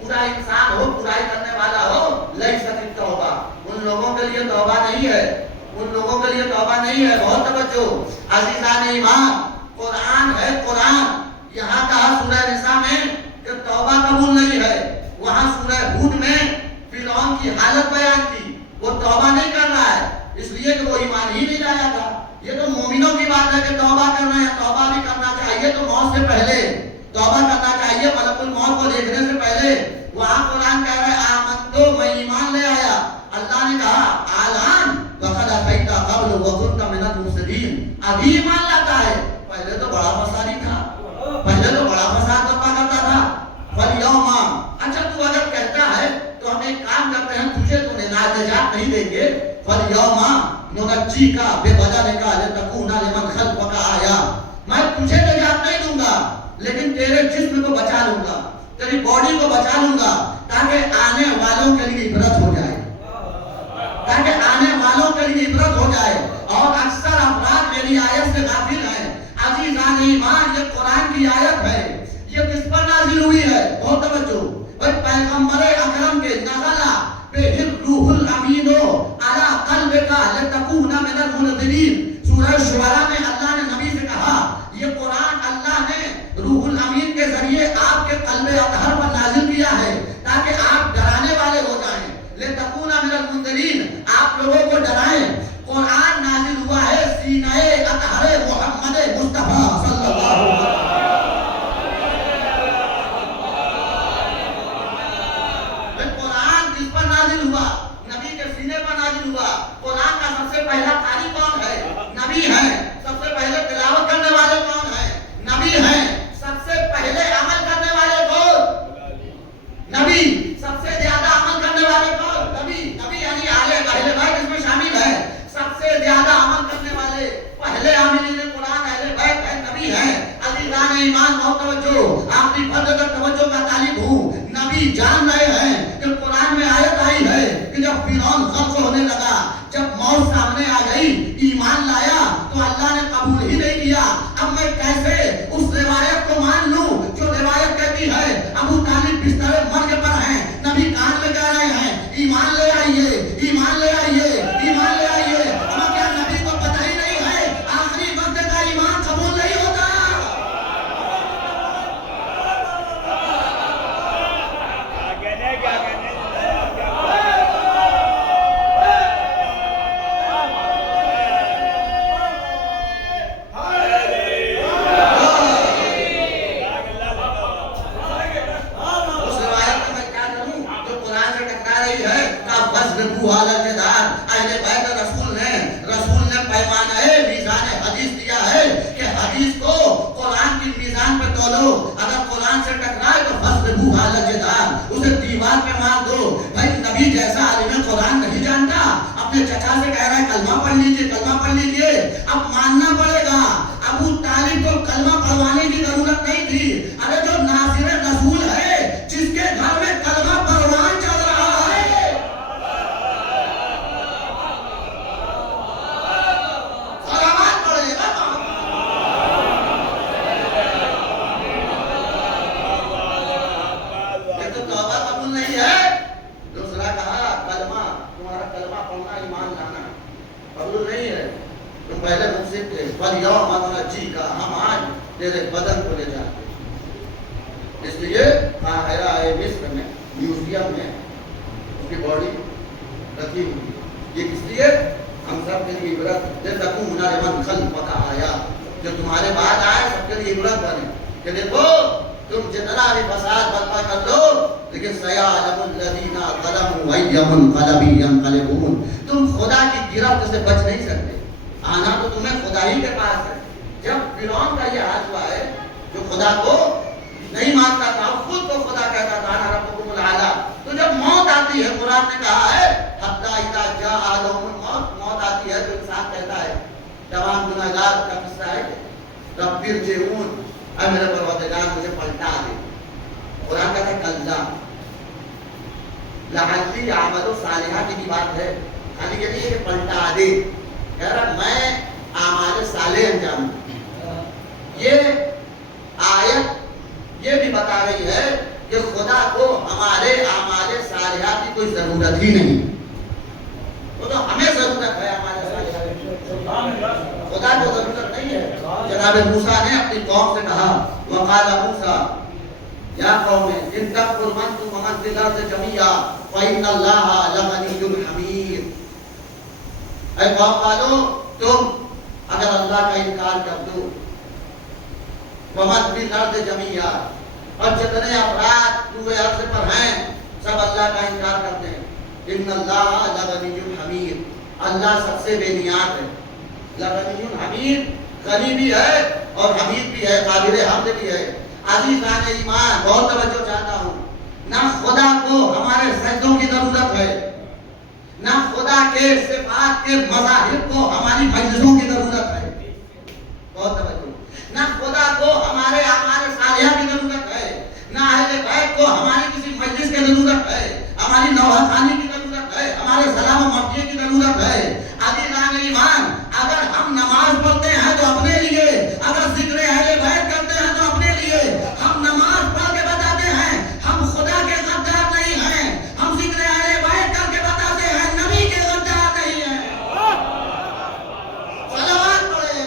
برا انسان ہو، برائی کرنے والا ہو، لَيْسَتِ التَّوْبَةُ، ان لوگوں کے لیے توبہ نہیں ہے، ان لوگوں کے لیے توبہ نہیں ہے. بہت توجہ عزیزان ایمان، قرآن ہے قرآن. یہاں کہا سورہ نساء میں کہ توبہ قبول نہیں ہے، وہاں سورہ ہود میں فرعون کی حالت بیان کی، وہ توبہ نہیں کر رہا ہے اس لیے کہ وہ ایمان ہی نہیں لایا تھا. یہ تو مومنوں کی بات ہے کہ توبہ کر رہے ہیں. توبہ بھی کرنا چاہیے تو موت سے پہلے توبہ کرنا چاہیے، ملک الموت کو دیکھنے سے پہلے. وہاں قرآن کہہ رہا ہے آمنتو، میں ایمان لے آیا. اللہ نے کہا آلان وقد عصیت قبل وکنت من المفسدین، ابھی ایمان لاتا ہے، پہلے تو بڑا فسادی تھا، پہلے تو بڑا فساد برپا کرتا تھا. فَالْيَوْمَ، اچھا تو اگر کہتا ہے تو ہم ایک کام کرتے ہیں، تجھے تو نجات نہیں دیں گے. فَالْيَوْمَ نُنَجِّيكَ بِبَدَنِكَ لِتَكُونَ لِمَنْ خَلْفَكَ آیَةً، میں تجھے نجات نہیں دوں گا لیکن تیرے جسم کو بچا لوں گا، تیری باڈی کو بچا لوں گا، تاکہ آنے والوں کے لیے عبرت ہو جائے، تاکہ آنے والوں کے لیے عبرت ہو جائے. اور اکثر افراد میری آیت سے غافل ہیں. عزیزان ایمان، یہ قرآن کی آیت ہے، یہ کس پر نازل ہوئی ہے؟ بہت توجہ. پیغمبر اکرم کے نزلہ بِهِ الروح الامین علی قلبک لتکون من المنذرین. سورہ شعراء میں اللہ نے نبی سے کہا یہ قرآن اللہ نے روح الامین کے ذریعے آپ کے قلب اطہر پر نازل کیا ہے تاکہ آپ ڈرانے والے ہو جائیں، لتکون من المنذرین، آپ لوگوں کو ڈرائیں۔ قرآن نازل ہوا ہے سینہ اطہر محمد مصطفیٰ صلی اللہ علیہ وسلم۔ قرآن جس پر نازل ہوا، نبی کے سینے پر نازل ہوا۔ قرآن کا سب سے پہلا قاری کون ہے؟ نبی ہے۔ سب سے پہلے تلاوت کرنے والے کون ہیں؟ نبی ہیں۔ سب سے پہلے عمل کرنے والے کون؟ نبی۔ سب سے زیادہ عمل کرنے والے کون؟ نبی۔ نبی یعنی اہل بیت اس میں شامل ہے۔ سب سے زیادہ عمل کرنے والے پہلے عاملین قرآن اہل بیت ہیں، نبی ہیں۔ عزیزان ایمان بہت توجہ، آخری فرد تک توجہ کا طالب ہوں۔ نبی جان رہے ہیں کہ قرآن میں آیت آئی ہے کہ جب فرعون غرق ہونے لگا، جب موت سامنے آ گئی، ایمان لایا تو اللہ نے قبول ہی نہیں کیا۔ اب میں کیسے اس روایت کو مان لوں جو روایت کہتی ہے ابو طالب بستر مرگ پر ہیں، نبی کان میں کہہ رہے ہیں ایمان لے آئیے، ایمان لے آئیے، ایمان لے آئیے۔ ہمیں کیا نبی کو پتہ ہی نہیں ہے آخری وقت کا ایمان قبول نہیں ہوتا؟ اسے دیوار پہ مار دو۔ بھائی نبی جیسا عالم قرآن نہیں جانتا، اپنے چچا سے کہہ رہا ہے کلمہ پڑھ لیجئے، کلمہ پڑھ لیجئے۔ اب ماننا پڑے گا ابو طالب کو کلمہ پڑھوانے کی ضرورت نہیں تھی۔ ارے جو ناصر رسول ہے، جس کے گھر میں کلمہ پروان چل رہا ہے، صلوات پڑھے گا۔ دوسرا کہا کلمہ، تمہارا کلمہ پڑھنا ایمان لانا قبول نہیں ہے۔ تم پہلے مجھ سے تھے، فَالْيَوْمَ نُنَجِّيكَ، ہم آج تیرے بدن کو لے جاتے ہیں۔ اس لیے قاہرہ مصر میں میوزیم میں اس کی باڈی رکھی ہوئی۔ یہ کس لیے؟ ہم سب کے لیے عبرت، لِتَكُونَ لِمَنْ خَلْفَكَ آیَاتٌ، جو تمہارے بعد آئے سب کے لیے عبرت بنے کہ دیکھو تم جتنا بھی فساد برپا کر لو لیکن سَيَعْلَمُ الَّذِينَ ظَلَمُوا أَيَّ مُنقَلَبٍ يَنقَلِبُونَ، تم خدا کی گرفت سے بچ نہیں سکتے، آنا تو تمہیں خدا ہی کے پاس ہے۔ جب فرعون کا یہ حال ہوا ہے جو خدا کو نہیں مانتا تھا، خود کو خدا کہتا تھا انا ربکم الاعلی، تو جب موت آتی ہے، قرآن نے کہا ہے حتی اذا جاء احدهم الموت، موت آتی ہے تو انسان کہتا ہے، جوان گناہگار کا قصہ ہے رب ارجعون، اے میرے پروردگار مجھے پلٹا دے۔ قرآن کہتا ہے کلا لعلی اعمل صالحہ کی بھی بات ہے، خالی یہ نہیں کہ پلٹا دے، کہہ رہا میں اعمال صالح انجام دوں۔ یہ آیت یہ بھی بتا رہی ہے کہ خدا کو ہمارے اعمال صالحہ کی کوئی ضرورت ہی نہیں، وہ تو ہمیں ضرورت ہے اعمال صالحہ کی، خدا کو ضرورت نہیں ہے۔ جناب موسیٰ نے اپنی قوم سے کہا وقال موسیٰ یا قوم ان تکفروا انتم ومن فی الارض جميعا فإن اللہ لغنی حمید، اے قوم والو تم اگر اللہ کا انکار کر دو، ومن فی الارض جميعا، اور جتنے افراد روئے عرض پر ہیں سب اللہ کا انکار کرتے ہیں، ان اللہ لغنی حمید، اللہ سب سے بے نیاز ہے، لغنی حمید، غنی بھی ہے اور حمید بھی ہے، قابل حمد بھی ہے۔ عزیزان ایمان بہت توجہ چاہتا ہوں، نہ خدا کو ہمارے سجدوں کی ضرورت ہے، نہ خدا کے صفات کے مظاہر کو ہماری مجلسوں کی ضرورت ہے، بہت توجہ، نہ خدا کو ہمارے اعمال صالحہ کی ضرورت ہے، نہ اہل بیت کو ہماری کسی مجلس کی ضرورت ہے، ہماری نوحہ خوانی کی ضرورت ہے، ہمارے سلام و مرضیے کی ضرورت ہے۔ عزیزان ایمان اگر ہم نماز پڑھتے ہیں تو اپنے لیے، اگر ذکر اہل بیت کرتے ہیں تو اپنے لیے، ہم نماز پڑھ کے بتاتے ہیں ہم خدا کے غدار نہیں ہیں، ہم ذکر اہل بیت کر کے بتاتے ہیں نبی کے غدار نہیں ہیں۔ صلوات پڑھے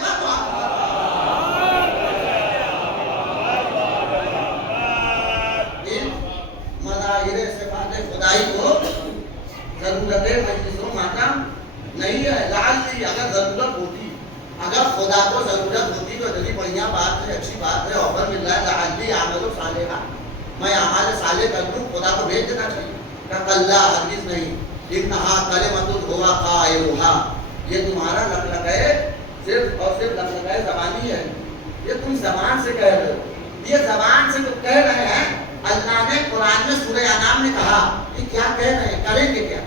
بات ہے, اچھی بات ہے, آفر مل رہا ہے, لعلی اعمل صالحا, میں اعمال صالح کر لوں, خدا کو بھیج دینا چاہیے. کہا اللہ ہرگز نہیں, انہا کلمۃ هو قائلها, یہ تمہارا لقلقہ صرف اور صرف لقلقہ زبانی ہے, یہ تم زبان سے کہہ رہے ہو, یہ زبان سے تو کہہ رہے ہیں. اللہ نے قرآن میں سورہ انعام میں کہا کہ کیا کہہ رہے ہیں, کریں گے کیا؟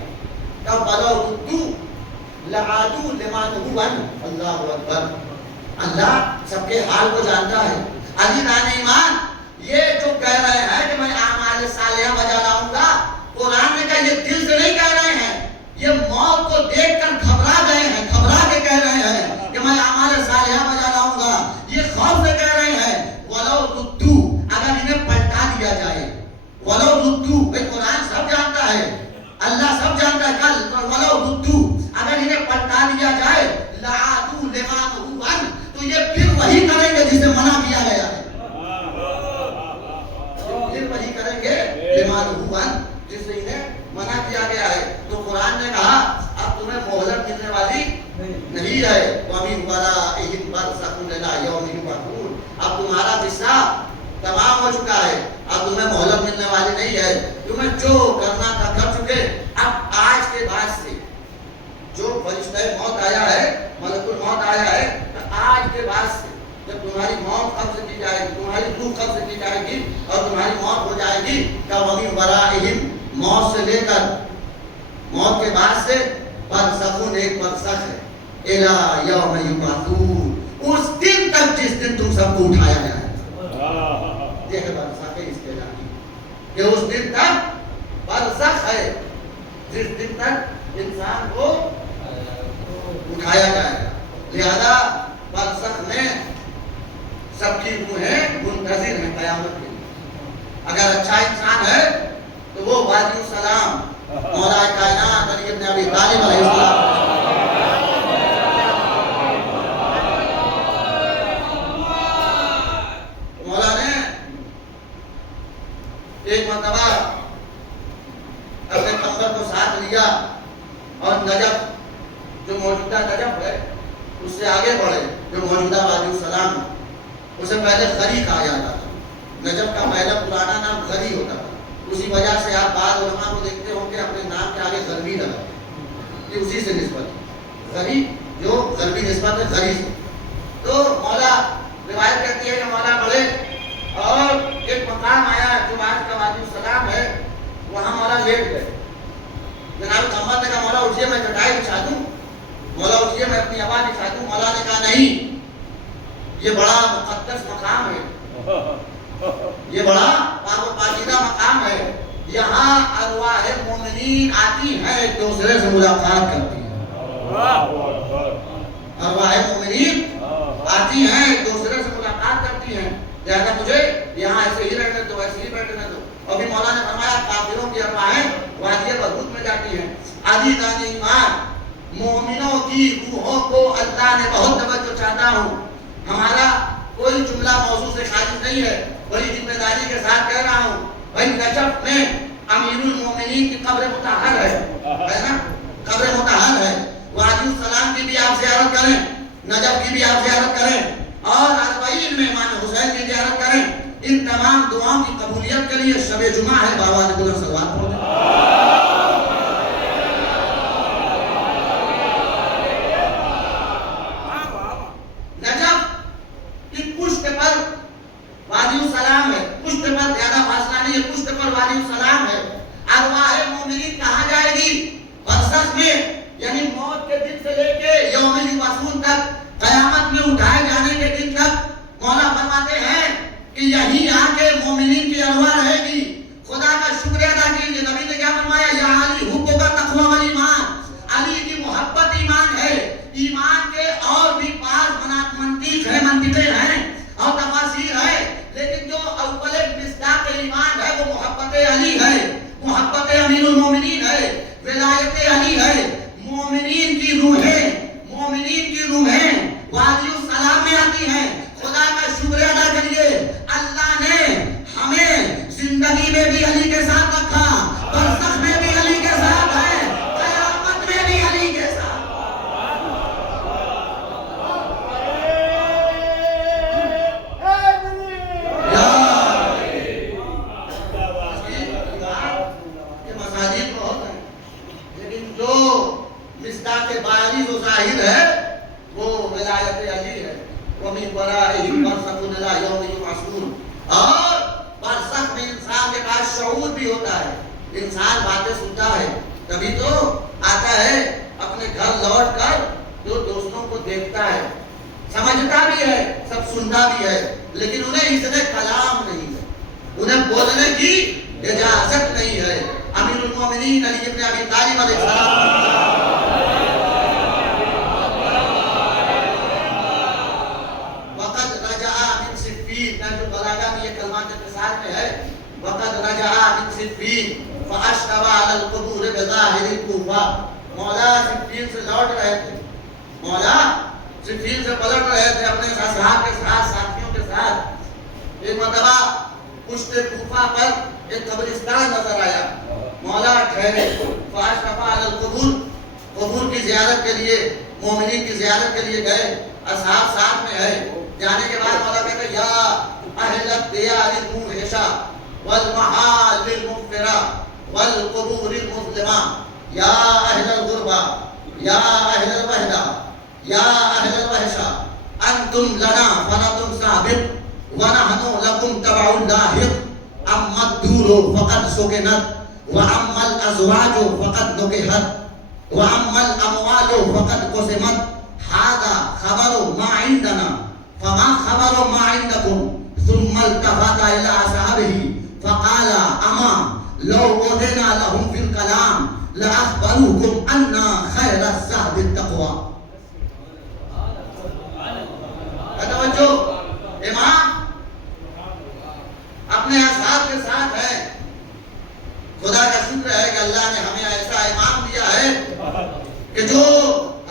کہ وَلَوْ رُدُّوا لَعَادُوا لِمَا نُهُوا عَنْهُ. اللہ اکبر, اللہ سب کے حال کو جانتا ہے. عزیزان ایمان, یہ جو کہہ رہے ہیں کہ میں اعمال صالحہ بجا لاؤں گا, قرآن نے کہا یہ دل سے نہیں کہہ رہے ہیں, یہ موت کو دیکھ کر گھبرا گئے ہیں, گھبرا کے کہہ رہے ہیں کہ میں اعمال صالحہ بجا لاؤں گا. یہ خوف سے کہہ رہے ہیں. وَلَوْ رُدُّوا, اگر انہیں پلٹا دیا جائے, وَلَوْ رُدُّوا, بھئی قرآن سب جانتا ہے, اللہ سب جانتا ہے. کل وَلَوْ رُدُّوا, اگر انہیں پلٹا دیا جائے, لَعَادُوا لِمَا نُهُوا عَنْهُ, تو یہ پھر وہی کریں گے جسے منع کیا گیا ہے. پھر وہی کریں گے لِمَا نُهُوا عَنْهُ, جس سے انہیں منع کیا گیا ہے. تو قرآن نے کہا اب تمہیں مہلت ملنے والی نہیں ہے. وَمِنْ وَرَائِهِمْ بَرْزَخٌ إِلَىٰ يَوْمِ يُبْعَثُونَ, اب تمہارا قصہ تمام ہو چکا ہے, اب تمہیں مہلت ملنے والی نہیں ہے. تمہیں جو کرنا تھا کر چکے. اب آج کے بعد سے جو فرشتہ موت آیا ہے, ملک الموت آیا ہے, آج کے بعد سے جب تمہاری موت قبض کی جائے گی, تمہاری روح قبض کی جائے گی اور تمہاری موت ہو جائے گی, کہ وَمِنْ وَرَائِهِمْ, موت سے لے کر موت کے بعد سے برزخون, ایک برزخ ہے, إِلَىٰ يَوْمِ يُبْعَثُونَ, اس دن تک جس دن تم سب کو اٹھایا گیا ہے. یہ ہے برزخ استعلائی, کہ اس دن تک برزخ ہے جس دن تک انسان کو اٹھایا جائے گا. لہذا برزخ میں سب کی روحیں منتظر ہیں قیامت کے لیے. اگر اچھا انسان ہے تو وہ وادی السلام مولا کائنات علی ابن ابی طالب علیہ السلام, مولا نے ایک مرتبہ اپنے کمبر کو ساتھ لیا اور نجف, جو موجودہ نجف ہے اس سے آگے بڑھے, جو موجودہ وادی السلام, اسے پہلے غری کہا جاتا تھا. نجف کا پہلا پرانا نام غری ہوتا تھا. اسی وجہ سے آپ بعض علماء کو دیکھتے ہوں کہ اپنے نام کے آگے غربی لگا, یہ اسی سے نسبت ہے. غری جو غربی نسبت ہے غری سے. تو مولا روایت کہتی ہے کہ مولا بڑھے اور ایک مقام آیا جو آج کا وادی السلام ہے, وہاں مولا لیٹ گئے. جناب کمبر نے کہا مولا اٹھیے میں چٹائی بچھا دوں, مولا اٹھیے میں اپنی آواز بچھا دوں. مولا نے کہا نہیں, یہ بڑا مقدس مقام ہے, یہ بڑا پاک و پاکیزہ مقام ہے, یہاں ارواح مومنین آتی ہیں ایک دوسرے سے ملاقات کرتی ہیں. ارواح مومنین آتی ہیں ایک دوسرے سے ملاقات کرتی ہیں. لہذا مجھے یہاں ایسے ہی رہنے دو, ایسے ہی بیٹھنے دو. اور بھی مولا نے فرمایا کافروں کی ارواحیں وادی بہروت میں جاتی ہیں. عزیزان ایمان, مومنوں کی روحوں کو اللہ نے بہت توجہ چاہتا ہوں. ہمارا کوئی جملہ موضوع سے خارج نہیں ہے, بڑی ذمہ داری کے ساتھ کہہ رہا ہوں. بھائی نجف میں امیر المومنین کی قبر مطہر ہے نا, قبر مطہر ہے. وادی السلام کی بھی آپ زیارت کریں, نجف کی بھی آپ زیارت کریں, اور اربعین میں امام حسین کی زیارت کریں. ان تمام دعاؤں کی قبولیت کے لیے شب جمعہ ہے, بابا نے بلند صلوات پڑھیں. نجف کی پشت پر وادی السلام ہے, پشت پر زیادہ فاصلہ نہیں ہے, پشت پر وادی السلام ہے. ارواح مومنین کہاں جائے گی؟ برزخ میں, یعنی موت کے دن سے لے کے یوم یبعثون تک, قیامت میں اٹھائے جانے کے دن تک. مولا فرماتے ہیں کہ یہی آ کے مومنین کی ارواح رہے گی. خدا کا شکر ادا کیجیے. نبی نے کیا فرمایا؟ یا علی حب کا تقوی والایمان, علی کی محبت ایمان ہے. ایمان کے اور بھی بعض منطقیں ہیں اور تفاسیر ہے, لیکن جو اول مصداق ایمان ہے وہ محبت علی ہے, محبت امیر المومنین ہے, ولایت علی ہے. مومنین کی روحیں وادی السلام میں آتی ہیں. خدا کا شکر ادا کریے, اللہ نے ہمیں زندگی میں بھی علی کے ساتھ رکھا, جھوٹا بھی ہے، لیکن انہیں اذن کلام نہیں ہے، انہیں بولنے کی اجازت نہیں ہے۔ امیر المومنین علی ابن ابی طالب علیہ السلام وقد رجع من صفین، جو بلاغہ میں یہ کلمات اتصال میں ہے، وقد رجع من صفین فاشرب علی القبور بظاہر الکوفہ، مولا صفین سے لوٹ رہے تھے، مولا صفین سے پلٹ رہے تھے اپنے اصحاب کے ساتھ، ساتھیوں کے ساتھ۔ ایک مرتبہ پشت کوفہ پر ایک قبرستان نظر آیا، مولا ٹھہرے، فاشرب علی القبور، قبور کی زیارت کے لیے، مومنین کی زیارت کے لیے گئے، اصحاب ساتھ میں ہے۔ جانے کے بعد مولا کہتے یا اہل الدیار الموحشہ والمحال المغفرہ والقبور المظلمہ، یا اہل الغربہ، یا اہل الوحدہ، یا اہل الوحشہ، انتم لنا فنتم ثابت ونحن لکم تبع لاحق، اما الدور فقد سکنت واما الازواج فقد نکحت واما الاموال فقد قسمت، هذا خبر ما عندنا فما خبر ما عندكم، ثم التفت الى اصحابه فقال اما لو اذن لهم في الكلام لاخبروكم ان خير الزاد التقوى۔ توجہ، امام اپنے اصحاب کے ساتھ ہے۔ خدا کا شکر ہے کہ اللہ نے ہمیں ایسا امام دیا ہے کہ جو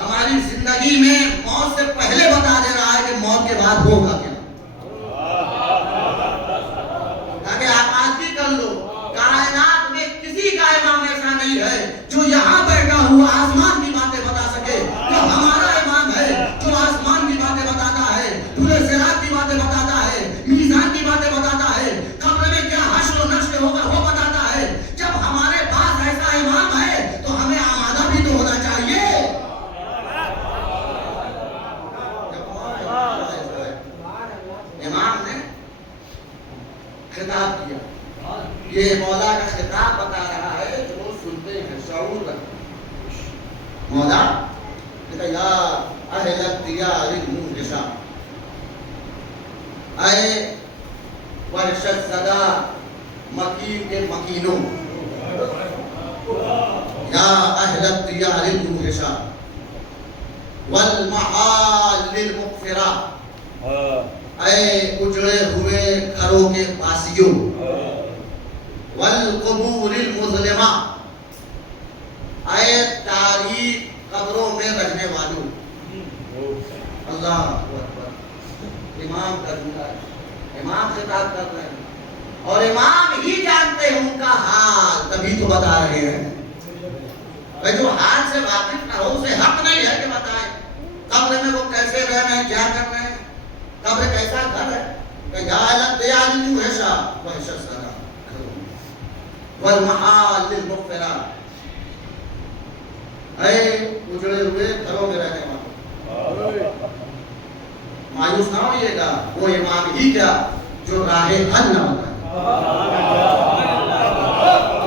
ہماری زندگی میں موت سے پہلے بتا دے رہا ہے کہ موت کے بعد ہوگا کیا، تاکہ آپ آتی کر لو۔ کائنات میں کسی کا امام ایسا نہیں ہے جو یہاں بیٹھا ہوا آسمان کی باتیں بتا سکے، جو ہمارا امام ہے، جو آسمان کی باتیں بتاتا ہے، پورے صراط کی باتیں بتاتا ہے، میزان کی باتیں بتاتا ہے، قبر میں کیا حشر و نشر ہوگا وہ بتاتا ہے۔ جب ہمارے پاس ایسا امام ہے تو ہمیں آمادہ بھی تو ہونا چاہیے۔ امام نے خطاب کیا، یہ مولا کا خطاب بتا رہا ہے جو سنتے ہیں شعور رکھتے۔ مولا کہتا یا اہل الدیار الموحشہ، اے وحشت زدہ مکین کے مکینوں، یا اہل الدیار الموحشہ والمحال المغفرہ، اے اجڑے ہوئے گھروں کے پاسیوں، والقبور المظلمہ، اے تاریک قبروں میں رہنے والوں۔ اللہ اکبر، امام کر رہا ہے، امام خطاب کر رہے ہیں، اور امام ہی جانتے ہیں ان کا حال، تبھی تو بتا رہے ہیں۔ جو حال سے واقف نہ ہو اسے حق نہیں ہے کہ بتائیں قبر میں وہ کیسے رہ رہے ہیں، کیا کر رہے ہیں، قبر کیسا گھر ہے۔ کہ یا الدیار الموحشہ وحشت زدہ والمحال المغفرہ، اے اجڑے ہوئے گھروں میں رہنے والوں۔ مایوس نہ ہوئیے گا، وہ امام ہی کیا جو راہ حل نہ بتائے،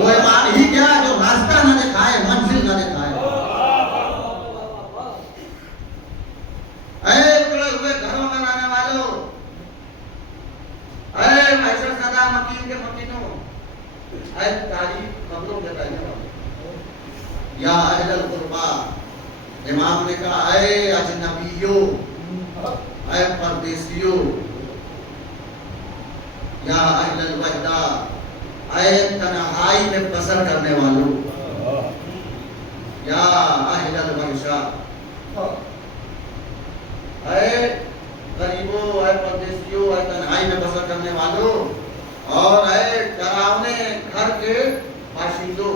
وہ امام ہی کیا جو راستہ نہ دکھائے، منزل نہ دکھائے۔ اے اجڑے ہوئے گھروں میں رہنے والوں، اے وحشت زدہ مکین کے مکینوں، اے تاریک قبروں کے رہنے والوں، یا اہل الغربہ، امام نے کہا اے اجنبیوں، اے پردیسیوں، یا اہل الوحدہ، اے تنہائی میں بسر کرنے والوں، یا اہل الوحشہ، اے غریبوں، اے پردیسیوں، اے تنہائی میں بسر کرنے والوں، اور اے ڈراونے گھر کے باشندوں۔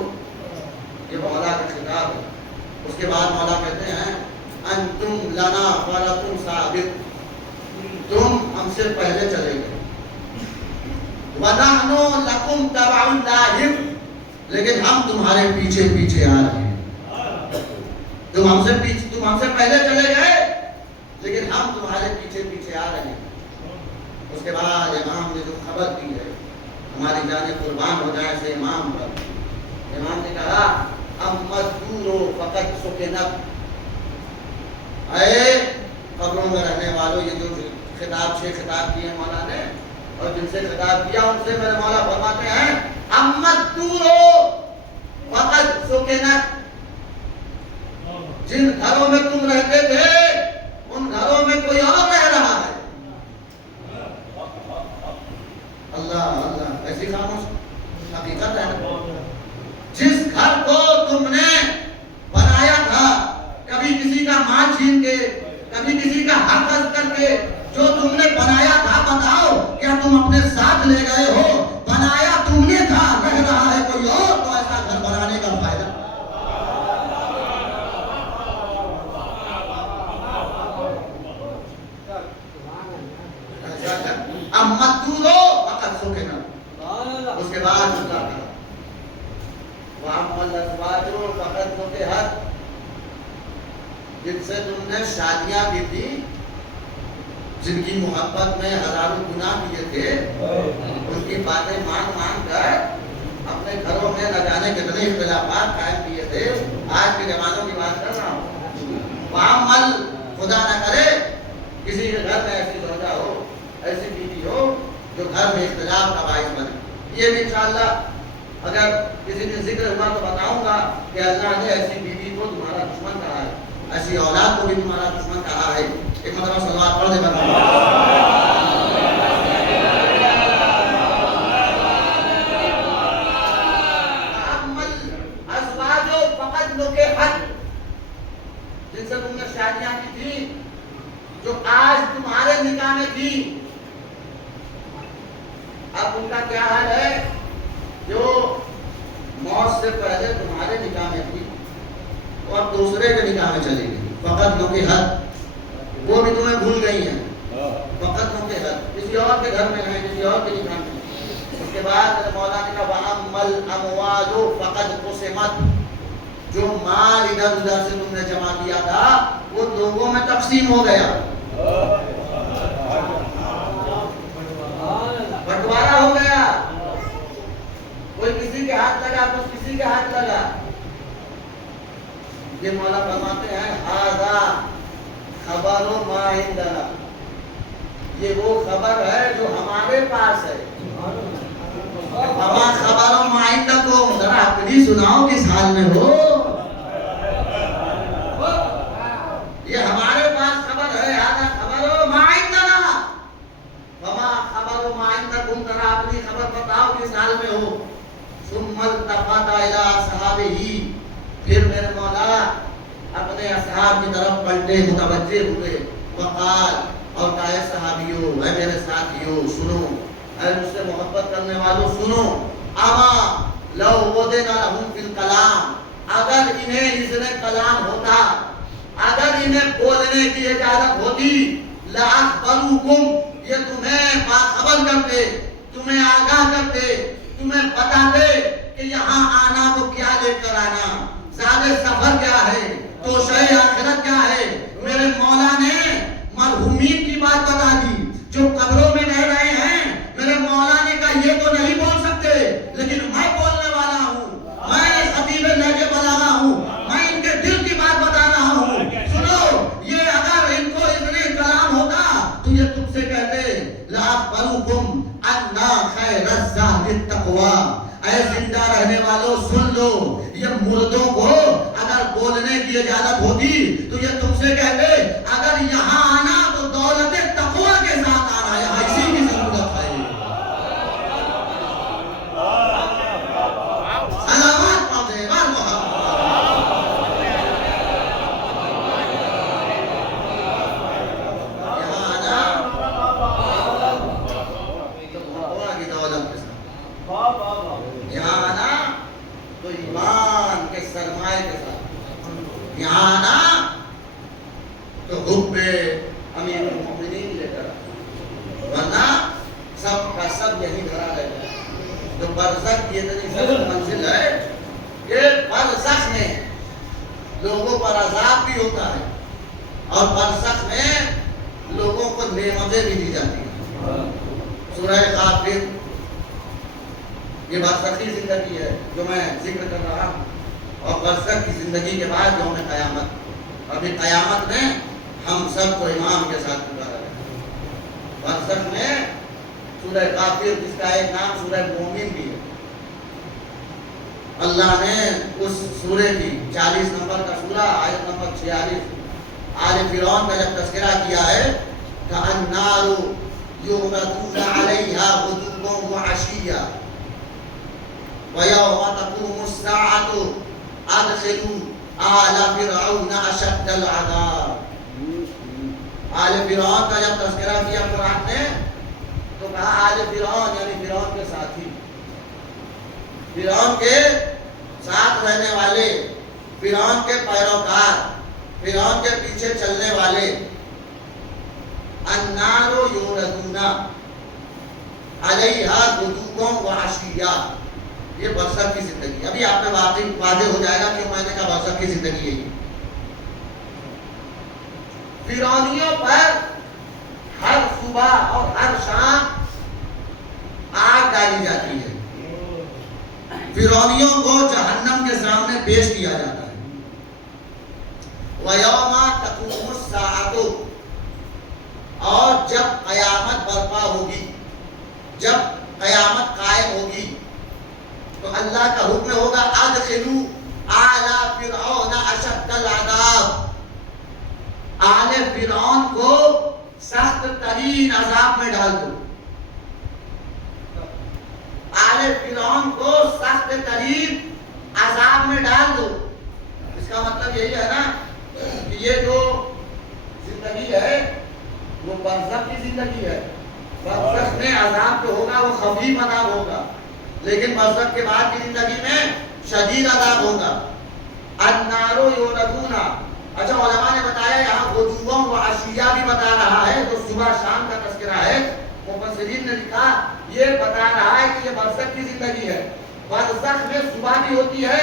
یہ مولا کا خطاب ہے۔ اس کے بعد مولا کہتے ہیں انتم لنا فلکم ثابت، تم ہم سے پہلے چلے گئے، وَنَحْنُ لَكُمْ تَبَعٌ لَاحِقٌ، لیکن ہم تمہارے پیچھے پیچھے آ رہے ہیں۔ تم ہم سے پہلے چلے گئے لیکن ہم تمہارے پیچھے پیچھے آ رہے ہیں۔ اس کے بعد امام نے جو خبر دی ہے، ہماری جانیں قربان ہو جائے سے امام پر۔ امام نے کہا اما الدور فقد سکنت، اے قبروں میں رہنے والوں، یہ جو خطاب 6 خطاب کیے مولا نے، اور جن سے خطاب کیا ان سے میرے مولا فرماتے ہیں امت دورو فقط سکنت، جن گھروں میں تم رہتے تھے ان گھروں میں کوئی اور رہ رہا ہے۔ اللہ اللہ، ایسی خاموش حقیقت ہے۔ جس گھر کو تم نے بنایا تھا، کبھی کسی کا مال چھین کے، کبھی کسی کا حق غصب کر کے، جو تم نے بنایا تھا، بتاؤ کیا تم اپنے ساتھ لے گئے ہو؟ بنایا تم نے تھا، رہ رہا ہے کوئی اور، تو ایسا گھر بنانے کا فائدہ۔ امت دورو فقط سکنا، اس کے بعد اللہ کا وَأَمَّا الْأَزْوَاجُ فَقَدْ نُكِحَتْ، جن سے تم نے شادیاں کی تھی، جن کی محبت میں ہزاروں گناہ کیے تھے، ان کی باتیں مان کر اپنے گھروں میں نہ جانے کتنے اختلافات قائم کیے تھے۔ آج کے زمانوں کی بات کر رہا ہوں۔ وَأَمَّا خدا نہ کرے کسی کے گھر میں ایسی زوجہ ہو، ایسی بیوی ہو جو گھر میں اختلاف کا باعث بنے۔ یہ بھی انشاءاللہ اگر کسی دن ذکر ہوا تو بتاؤں گا کہ اللہ نے ایسی بیوی کو تمہارا دشمن کہا ہے، ایسی اولاد کو بھی تمہارا دشمن کہا ہے۔ ایک مرتبہ صلوات پڑھ دے جن سے تم نے شادیاں کی تھی، جو آج تمہارے نکاح میں تھی، اب ان کا کیا حال ہے؟ جو موت سے پہلے تمہارے نکاح میں تھی اور دوسرے کے نکاح میں چلی گئی، فقط نکحت، وہ بھی تمہیں بھول گئی ہیں، فقط نکحت، کسی اور کے گھر میں ہیں، کسی اور کے نکاح میں۔ اس کے بعد مولا نے کہا وَأَمَّا الْأَمْوَالُ فَقَدْ قُسِمَتْ، جو مال ادھر ادھر سے تم نے جمع کیا تھا وہ لوگوں میں تقسیم ہو گیا، بٹوارا ہو گیا، کوئی کسی کے ہاتھ لگا، کچھ کسی کے ہاتھ لگا۔ یہ مولا فرماتے ہیں ھذا خبر ما عندنا، یہ وہ خبر ہے جو ہمارے پاس ہے۔ وما خبر ما عندکم، ذرا اپنی سناؤ کس حال میں ہو؟ یہ ہمارے پاس خبر ہے، ھذا خبر ما عندنا وما خبر ما عندکم، ذرا اپنی خبر بتاؤ کس حال میں ہو۔ ثم التفت الى اصحابہ، پھر میرے مولا اپنے اصحاب کی طرف پلٹے، متوجہ ہوئے، وقال، اور کہے صحابیوں، اے میرے ساتھیوں سنو، اے مجھ سے محبت کرنے والوں سنو، اما لو وَدِنَ لَهُمْ فِي الْكَلَامِ، اگر انہیں اذن کلام ہوتا، اگر انہیں بولنے کی اجازت ہوتی، لَأَخْبَرُوكُمْ، یہ تمہیں باخبر کرتے، تمہیں آگاہ کرتے، تمہیں بتاتے کہ یہاں آنا تو کیا لے کر آنا، زیادہ سفر کیا ہے، توشہ آخرت کیا ہے۔ میرے مولا نے مرحومین کی بات بتا دی جو قبروں میں رہ رہے ہیں۔ میرے مولا نے کہا یہ تو نہیں بول سکتے، لیکن میں بولنے والا ہوں، میں خطیب لہجے بلاغہ ہوں، میں ان کے دل کی بات بتا رہا ہوں۔ سنو، یہ اگر ان کو اذن کلام ہوتا تو یہ تم سے کہتے لَأَخْبَرُوكُمْ أَنَّا خَيْرَ الزَّادِ التَّقْوَىٰ، اے زندہ رہنے والوں سن لو، یہ مردوں کو اگر بولنے کی اجازت ہوتی تو یہ تم سے کہتے اگر یہاں آنا تو دولت تقویٰ کے ساتھ آنا، یہاں اسی کی ضرورت ہے۔ سلامات پاتے یہاں آنا تقویٰ کی دولت کے ساتھ، یہاں آنا تو ایمان کے سرمائے کے ساتھ، یہاں آنا تو حب امیر المؤمنین لے کر، ورنہ سب کا سب یہی دھرا رہے گا۔ جو برزخ یہ اتنی منزل ہے کہ برزخ میں لوگوں پر عذاب بھی ہوتا ہے اور برزخ میں لوگوں کو نعمتیں بھی دی جاتی ہیں۔ سورہ غافر یہ برزخی زندگی ہے جو میں ذکر کر رہا ہوں، اور برزخ کی زندگی کے بعد یوم قیامت، ابھی قیامت میں ہم سب کو امام کے ساتھ پکارا ہے۔ برزخ میں سورہ غافر جس کا ایک نام سورہ مومن بھی ہے، اللہ نے اس سورے کی 40 نمبر کا سورہ آیت نمبر 46 آل فرعون کا جب تذکرہ کیا ہے کہ النار یعرضون علیہا غدوا وعشیا ویوم تقوم الساعة ادخلوا آل فرعون اشد العذاب۔ آل فرعون کا جب تذکرہ کیا قرآن نے تو کہا آل فرعون یعنی فرعون کے ساتھی، فرعون کے ساتھ رہنے والے، فرعون کے پیروکار، فرعون کے پیچھے چلنے والے۔ النار یعرضون علیہا غدوا وعشیا، یہ برزخ کی زندگی۔ ابھی آپ میں واضح ہو جائے گا کہ میں نے کہا برزخ کی زندگی ہے۔ فرعونیوں پر ہر صبح اور ہر شام آگ ڈالی جاتی ہے، فرعونیوں کو جہنم کے سامنے پیش کیا جاتا ہے۔ وَيَوْمَ تَقُومُ السَّاعَةُ، اور جب قیامت برپا ہوگی، جب قیامت قائم ہوگی تو اللہ کا حکم ہوگا ادخلوا آل فرعون اشد العذاب، آل فرعون کو سخت ترین عذاب میں ڈال دو، آل فرعون کو سخت ترین عذاب میں ڈال دو۔ اس کا مطلب یہی ہے نا کہ یہ جو زندگی ہے وہ برزخ کی زندگی ہے۔ برزخ میں عذاب جو ہوگا وہ خفیف عذاب ہوگا، لیکن برزخ کے بعد کی زندگی میں شدید عذاب ہوگا۔ النار یعرضون، اچھا علماء نے بتایا یہاں غدوا وعشیا بھی بتا رہا ہے، جو صبح شام کا تذکرہ ہے۔ مفسرین نے لکھا یہ بتا رہا ہے کہ یہ برزخ کی زندگی ہے، برزخ میں صبح بھی ہوتی ہے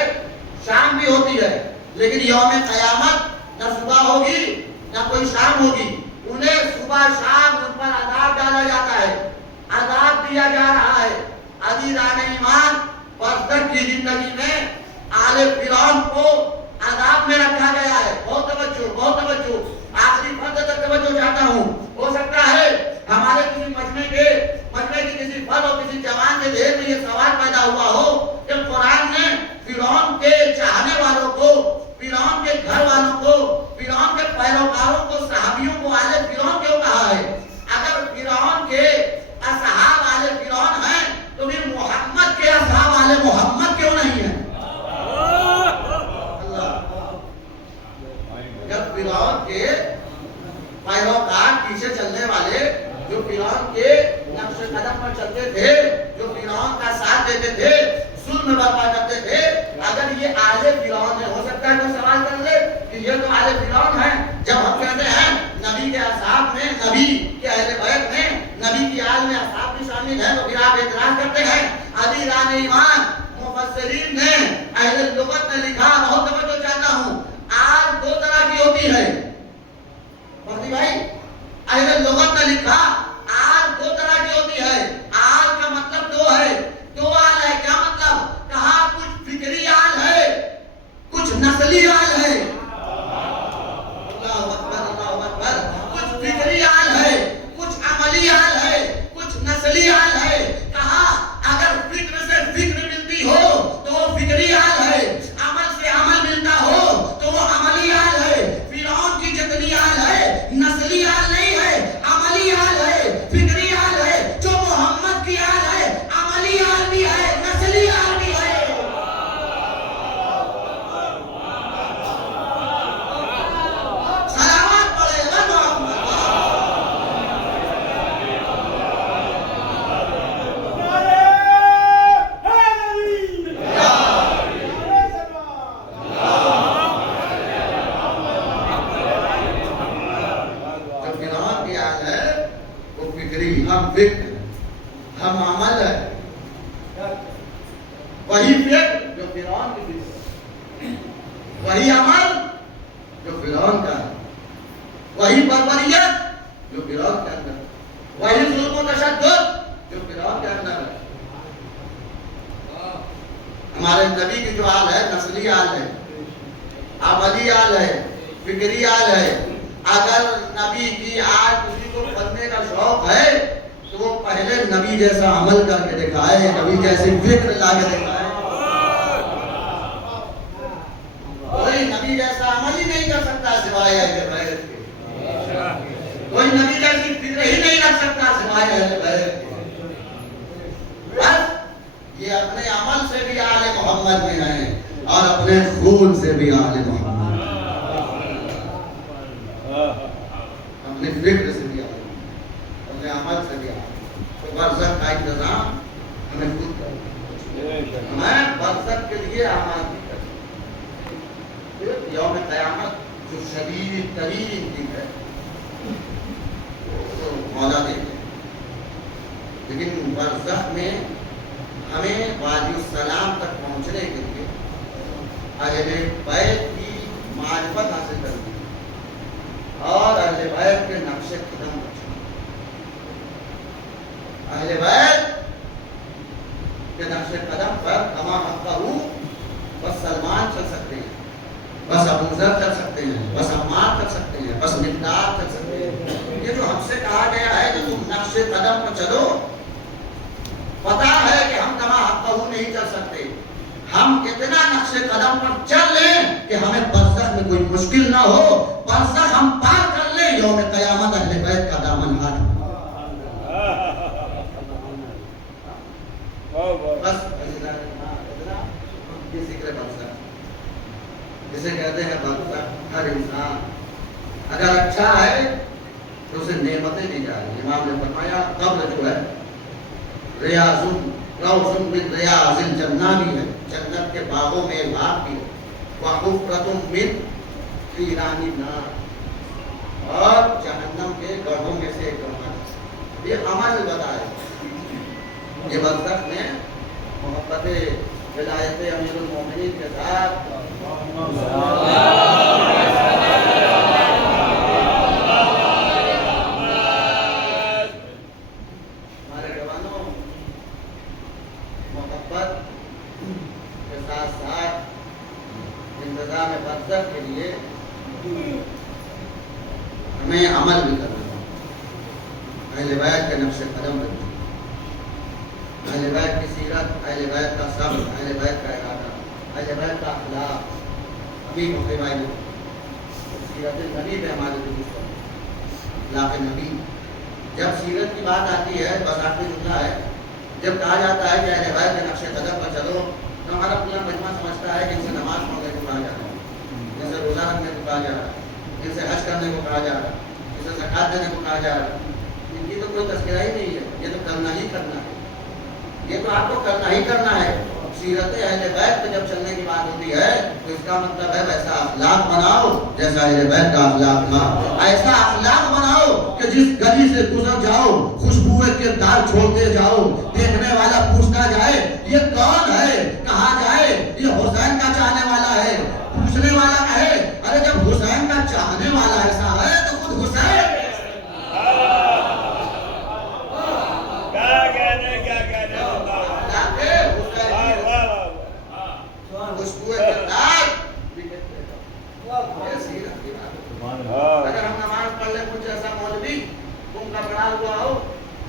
شام بھی ہوتی ہے، لیکن یوم قیامت نہ صبح ہوگی نہ کوئی شام ہوگی، انہیں صبح شام ان پر عذاب ڈالا جاتا ہے، عذاب دیا جا رہا ہے۔ عزیزان ایمان، برزخ کی زندگی میں آل فرعون کو عذاب میں رکھا گیا ہے۔ بہت توجہ، بہت توجہ، آخری فرد تک توجہ چاہتا ہوں۔ ہو سکتا ہے ہمارے کسی مجمع کی کسی فرد اور کسی جوان کے ذہن میں یہ سوال پیدا ہوا ہو کہ قرآن نے فرعون کے چاہنے والوں کو، فرعون کے گھر والوں کو، فرعون کے پیروکاروں کو، صحابیوں کو آل فرعون کیوں کہا ہے؟ اگر فرعون کے اصحاب آل فرعون ہیں تو پھر محمد کے اصحاب آل محمد کیوں نہیں ہیں؟ جب فرعون کے پیروکار پیچھے چلنے والے، جو فرعون کے نقش قدم پر چلتے تھے، جو فرعون کا ساتھ دیتے تھے، ظلم برپا کرتے تھے، اگر یہ آل فرعون ہے، ہو سکتا ہے کوئی سوال کر لے کہ یہ تو آل فرعون ہے۔ جب ہم کہتے ہیں نبی کے اصحاب میں، نبی کے اہل بیت میں، نبی کی آل میں اصحاب بھی شامل ہیں، تو پھر آپ اعتراض کرتے ہیں۔ عزیزان ایمان، مفسرین نے، اہل لغت نے لکھا، بہت توجہ چاہتا ہوں، آل دو طرح کی ہوتی ہے۔ فردی بھائی، اہل لغت نے لکھا آل دو طرح کی ہوتی ہے۔ آل کا مطلب دو ہے، دو آل ہے۔ کیا مطلب؟ کہا کچھ فکری آل ہے، کچھ نسلی آل ہے۔ اللہ اکبر، اللہ اکبر۔ کچھ فکری آل ہے، کچھ عملی آل ہے، کچھ نسلی آل ہے۔ کہا اگر فکر سے فکر ملتی ہو تو وہ فکری آل ہے، عمل سے عمل ملتا ہو تو وہ عملی آل ہے۔ فرعون کی جتنی آل ہے نسلی آل نہیں ہے، عملی آل ہے، فکری آل ہے۔ جو محمد کی آل ہے عملی آل بھی ہے، نسلی آل بھی ہے۔ سلامات پڑھے اے محمد۔ جو فرعون کی آل ہے وہ فکری، ہم فکر، ہم عمل ہے۔ وہی فکر جو فرعون کی فکر ہے، وہی عمل جو فرعون کا ہے، وہی بربریت جو فرعون کے اندر ہے، وہی ظلم و تشدد جو فرعون کے اندر ہے۔ ہمارے نبی کی جو آل ہے نسلی آل ہے، عملی آل ہے، فکری آل ہے۔ اگر نبی کی آل کسی کو کو بننے کا شوق ہے تو وہ پہلے نبی جیسا عمل کر کے دکھائے, نبی جیسی فکر لا کے دکھائے. کوئی نبی جیسا عمل ہی نہیں کر سکتا سوائے اہل بیت کے. کوئی نبی جیسی فکر ہی نہیں رکھ سکتا سوائے اہل بیت کے. بس یہ اپنے عمل سے بھی آل محمد میں ہیں اور اپنے خون سے بھی آل محمد, اپنے فکر سے بھی آل, اپنے عمل سے بھی آل. تو برزخ کا انتظام ہمیں خود کرنا, ہمیں برزخ کے لیے اعمال بھی کرنا. یوم قیامت جو شدید ترین دن ہے تو مولا دیکھیں, لیکن برزخ میں ہمیں وادی السلام تک پہنچنے کے لیے اہل بیت کی معرفت حاصل کرنی اور اہل بیت کے نقش قدم پر چلنا. اہل بیت کے نقش قدم پر کما حقہ بس سلمان چل سکتے ہیں, بس ابو ذر چل سکتے ہیں, بس عمار چل سکتے ہیں, بس مقدار چل سکتے ہیں. یہ جو ہم سے کہا گیا ہے کہ تم نقش قدم پر چلو, پتا ہے کہ ہم کما حقہ نہیں چل سکتے. ہم کتنا نقش قدم پر چل لیں کہ ہمیں برزخ میں کوئی مشکل نہ ہو, برزخ ہم پار کر لیں, یوم قیامت اہل بیت کا دامن ہاتھ. بس یہ ذکر برزخ جسے کہتے ہیں برزخ. ہر انسان اگر اچھا ہے تو اسے نعمتیں دی جا رہی. امام نے فرمایا قبر جو ہے ریاض روض من ریاض الجنہ بھی ہے, جنت کے باغوں میں ایک باغ بھی ہے. وحفرۃ من فیران النار, اور جہنم کے گڑھوں میں سے ایک گڑھا. یہ عمل بتائے. یہ برزخ میں محبت ولایت امیر المومنین کے ساتھ ہمارے جوانوں محبت کے ساتھ ساتھ انتظام برزخ کے لیے ہمیں عمل بھی کرنا ہے. اہل بیت کے نقش قدم رکھنا, اہل بیت کی سیرت, اہل بیت کا صبر, اہل بیت کا ارادہ, اہل بیت کا اخلاق. ابھی مقیمہ سیرت نبی پہ ہمارے درست ہے, اخلاق نبی. جب سیرت کی بات آتی ہے, بس آخری جملہ ہے, جب کہا جاتا ہے کہ اہل بیت کے نقش قدم پر چلو, تو ہمارا پورا مجمع سمجھتا ہے کہ ان سے نماز پڑھنے کو کہا جا رہا ہے, ان سے روزہ رکھنے کو کہا جا رہا ہے, ان سے حج کرنے کو کہا جا رہا ہے, ان سے زکات دینے کو کہا جا رہا ہے. ان کی تو کوئی تذکرہ ہی نہیں ہے, یہ تو کرنا ہی کرنا ہے, یہ تو آپ کو کرنا ہی کرنا ہے. سیرت اہل بیت پہ جب چلنے کی بات ہوتی ہے تو اس کا مطلب ہے ویسا اخلاق بناؤ جیسا اہل بیت کا اخلاق تھا. ایسا اخلاق بناؤ کہ جس گلی سے گزر جاؤ خوشبوئے کے دار چھوڑتے جاؤ, دیکھنے والا پوچھتا جائے یہ کون ہے, کہا جائے یہ حسین کا چاہنے والا ہے, پوچھنے والا کہے ارے جب حسین کا چاہنے والا ایسا ہے تو خود حسین. اگر ہم نماز پڑھ لیں کچھ ایسا مولوی تم کا پڑھا ہوا ہو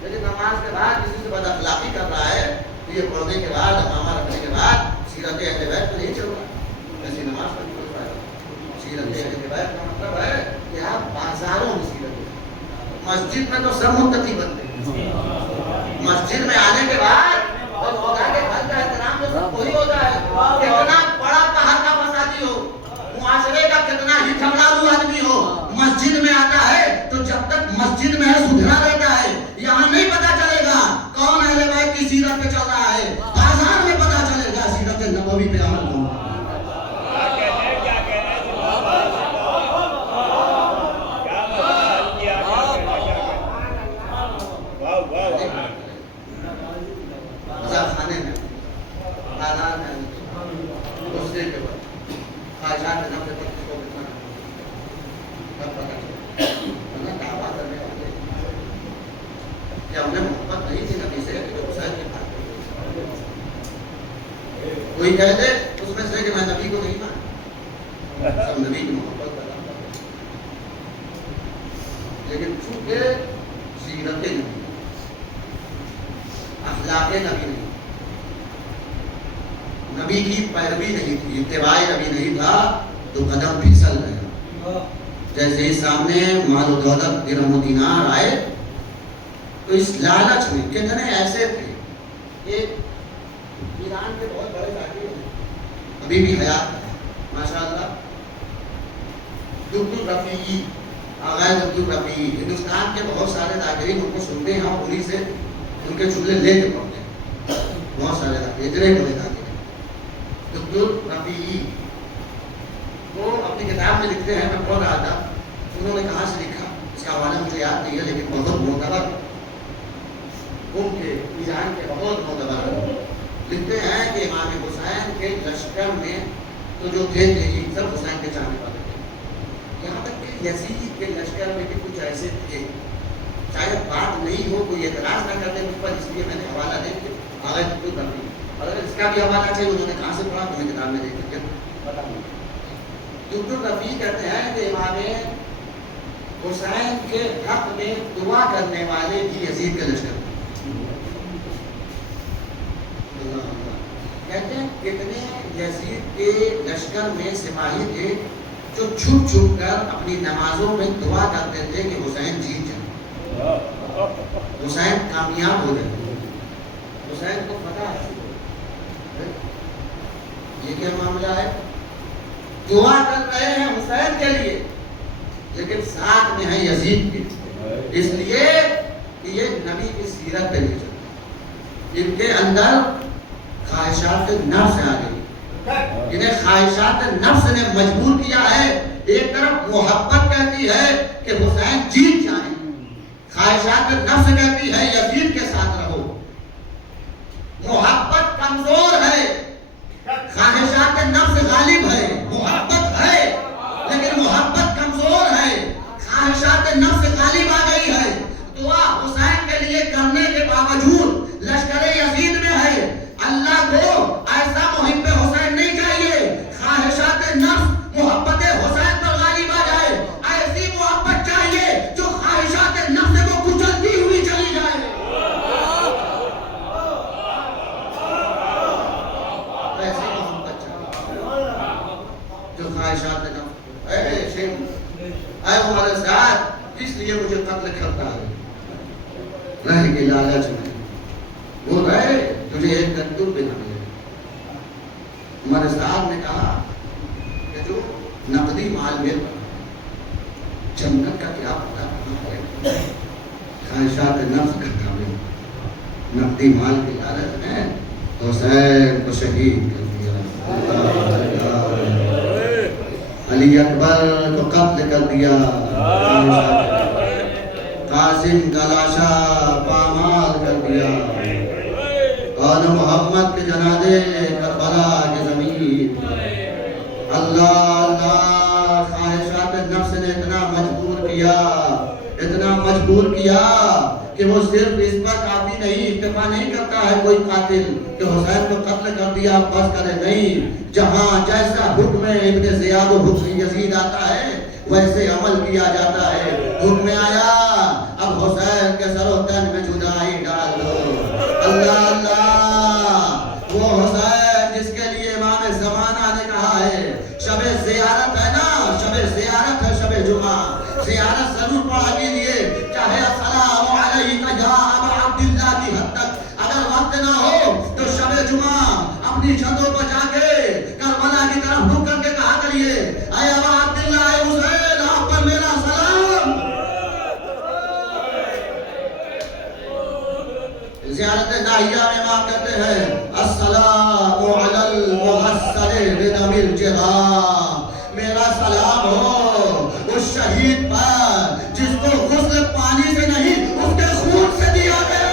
لیکن نماز کے بعد کسی سے بد اخلاقی کر رہا ہے تو یہ پڑھنے کے بعد امامہ رکھنے کے بعد سیرت اہل بیت نہیں چل رہا, ایسی نماز پڑھ نہیں پائے. سیرت اہل بیت کا مطلب ہے کہ آپ بازاروں میں سیرت, مسجد میں تو سب متقی بنتے ہیں, مسجد میں آنے کے بعد اور خدا کے گھر کا احترام تو سب وہی ہوتا ہے. کتنا بڑا کہاں کا فسادی ہو, معاشرے کا کتنا ہی ٹھملاؤ آدمی ہو, مسجد میں آتا ہے تو جب تک مسجد میں ہے سدھرا رہتا ہے. یہاں نہیں پتا چلے گا کون اہل بیت کی سیرت پہ چل رہا ہے, بازار میں پتا چلے گا سیرت نبوی پہ عمل کون. خانے میں تالاب میں گھسنے کے بعد خواہشات نفس پرتی کو کتنا تب پتا چلا دعویٰ کرنے والے کہ ہم نے محبت نہیں تھی نبی سے کہ حسین کی بات کوئی کہہ دے اس میں سے کہ میں نبی کو نہیں مانا, سب نبی کی محبت کرتا. لیکن چونکہ اخلاق نبی نہیں، نبی کی پیروی نہیں تھی، اتباع نبی نہیں تھا، تو قدم پھسل گیا. جیسے ہی سامنے مال و دولت درہم و دینار آئے تو اس لالچ میں کتنے ایسے تھے. ایک ایران کے بہت بڑے ذاکر ہیں، ابھی بھی حیات ہے ماشاءاللہ، دکتور رفیعی، آغاز دکتور رفیعی. ہندوستان کے بہت سارے ذاکرین ان کو سنتے ہیں اور انہیں سے ان کے جملے لے کے پڑھتے ہیں. بہت سارے ذاکر اتنے بڑے ذاکر ہیں. دکتور رفیعی وہ اپنی کتاب میں لکھتے ہیں، میں پڑھ رہا تھا، انہوں نے کہاں سے لکھا اس کا حوالہ مجھے یاد نہیں ہے، لیکن بہت معتبر ان کے ایران کے بہت معتبر لکھتے ہیں کہ امام حسین کے لشکر میں تو جو تھے سب حسین کے چاہنے والے تھے. یہاں تک کہ یزید کے لشکر میں بھی کچھ ایسے تھے، شاید بات نہیں ہو، کوئی اعتراض نہ کرتے مجھ پر، اس لیے میں نے حوالہ دے کے آگے دکتور رفیعی، اگر اس کا بھی حوالہ چاہیے انہوں نے کہاں سے پڑھا تو میں کتاب میں دیکھ کے بتا دوں. دکتور رفیعی کہتے ہیں کہ امام حسین کے حق میں دعا کرنے والے بھی یزید کے لشکر میں. کہتے ہیں کتنے یزید کے لشکر میں سپاہی تھے جو چھپ چھپ کر اپنی نمازوں میں دعا کرتے تھے کہ حسین جیت جائے، حسین کامیاب ہو جائے، حسین کو پتہ ہے یہ کیا معاملہ ہے. دعا کر رہے ہیں حسین کے لیے لیکن ساتھ میں ہے یزید کے، اس لیے کہ یہ نبی کی سیرت پہ نہیں چلتا. ان کے اندر خواہشات نفس آ گئی، انہیں خواہشات نفس نے مجبور کیا ہے. ایک طرف محبت کہتی ہے کہ حسین جیت جائیں، خواہشات نفس کہتی ہے یزید کے ساتھ رہو. محبت کمزور ہے، خواہشات نفس غالب ہے. محبت ہے لیکن محبت کمزور ہے، خواہشات نفس غالب آ گئی ہے. دعا حسین کے لیے کرنے کے باوجود لشکر یزید میں ہے. اللہ کو ایسا محب حسین نہیں چاہیے خواہشات نفس محبت حسین پر غالب آ جائے، ایسی محبت چاہیے جو خواہشات نفس کو کچلتی ہوئی چلی جائے. ایسی محبت چاہیے جو خواہشات نفس. اے شیخ، اے ہمارے ساتھ اس لیے مجھے قتل کرتا ہے رہ کے لالچ میں. وہ رہے تجھے ایک گندم پہ نہ ملے. ہمارے صاحب نے کہا کہ جو نقدی مال میں جنت کا کیا پتا کہاں ہے، خواہشات نفس کا کام، نقدی مال کی لالچ میں حسین کو شہید کر دیا، علی اکبر کو قتل کر دیا، قاسم کا لاشا پامال کر دیا، اور محمد کے جنازے کربلا کی زمین. اللہ اللہ، خواہشات نفس نے اتنا مجبور کیا کہ وہ صرف اس پر کافی نہیں، اکتفا نہیں کرتا ہے کوئی قاتل کہ حسین کو قتل کر دیا بس کرے نہیں. جہاں جیسا حکم ابن زیاد و حکم یزید آتا ہے ویسے عمل کیا جاتا ہے. حکم آیا اب حسین کے سر و تن میں جدائی ڈال دو. اللہ اللہ، وہ حسین جس کے لیے امام زمانہ نے کہا ہے شب زیارت ہے نا، شب زیارت ہے، شب جمعہ زیارت ضرور پڑھا کیجیے، چاہے السلام علیک یا ابا عبداللہ کی حد تک. اگر وقت نہ ہو تو شب جمعہ اپنی چھتوں پر جا کے کربلا کی طرف رک کر کے کہا کریے اے ابا عبداللہ، اے حسین، آپ پر میرا سلام. زیارت ناہیہ میں ماں کہتے ہیں السلام علی المحصل بدم الجراح، میرا سلام ہو اس شہید پر جس کو غسل پانی سے نہیں اس کے خون سے دیا گیا.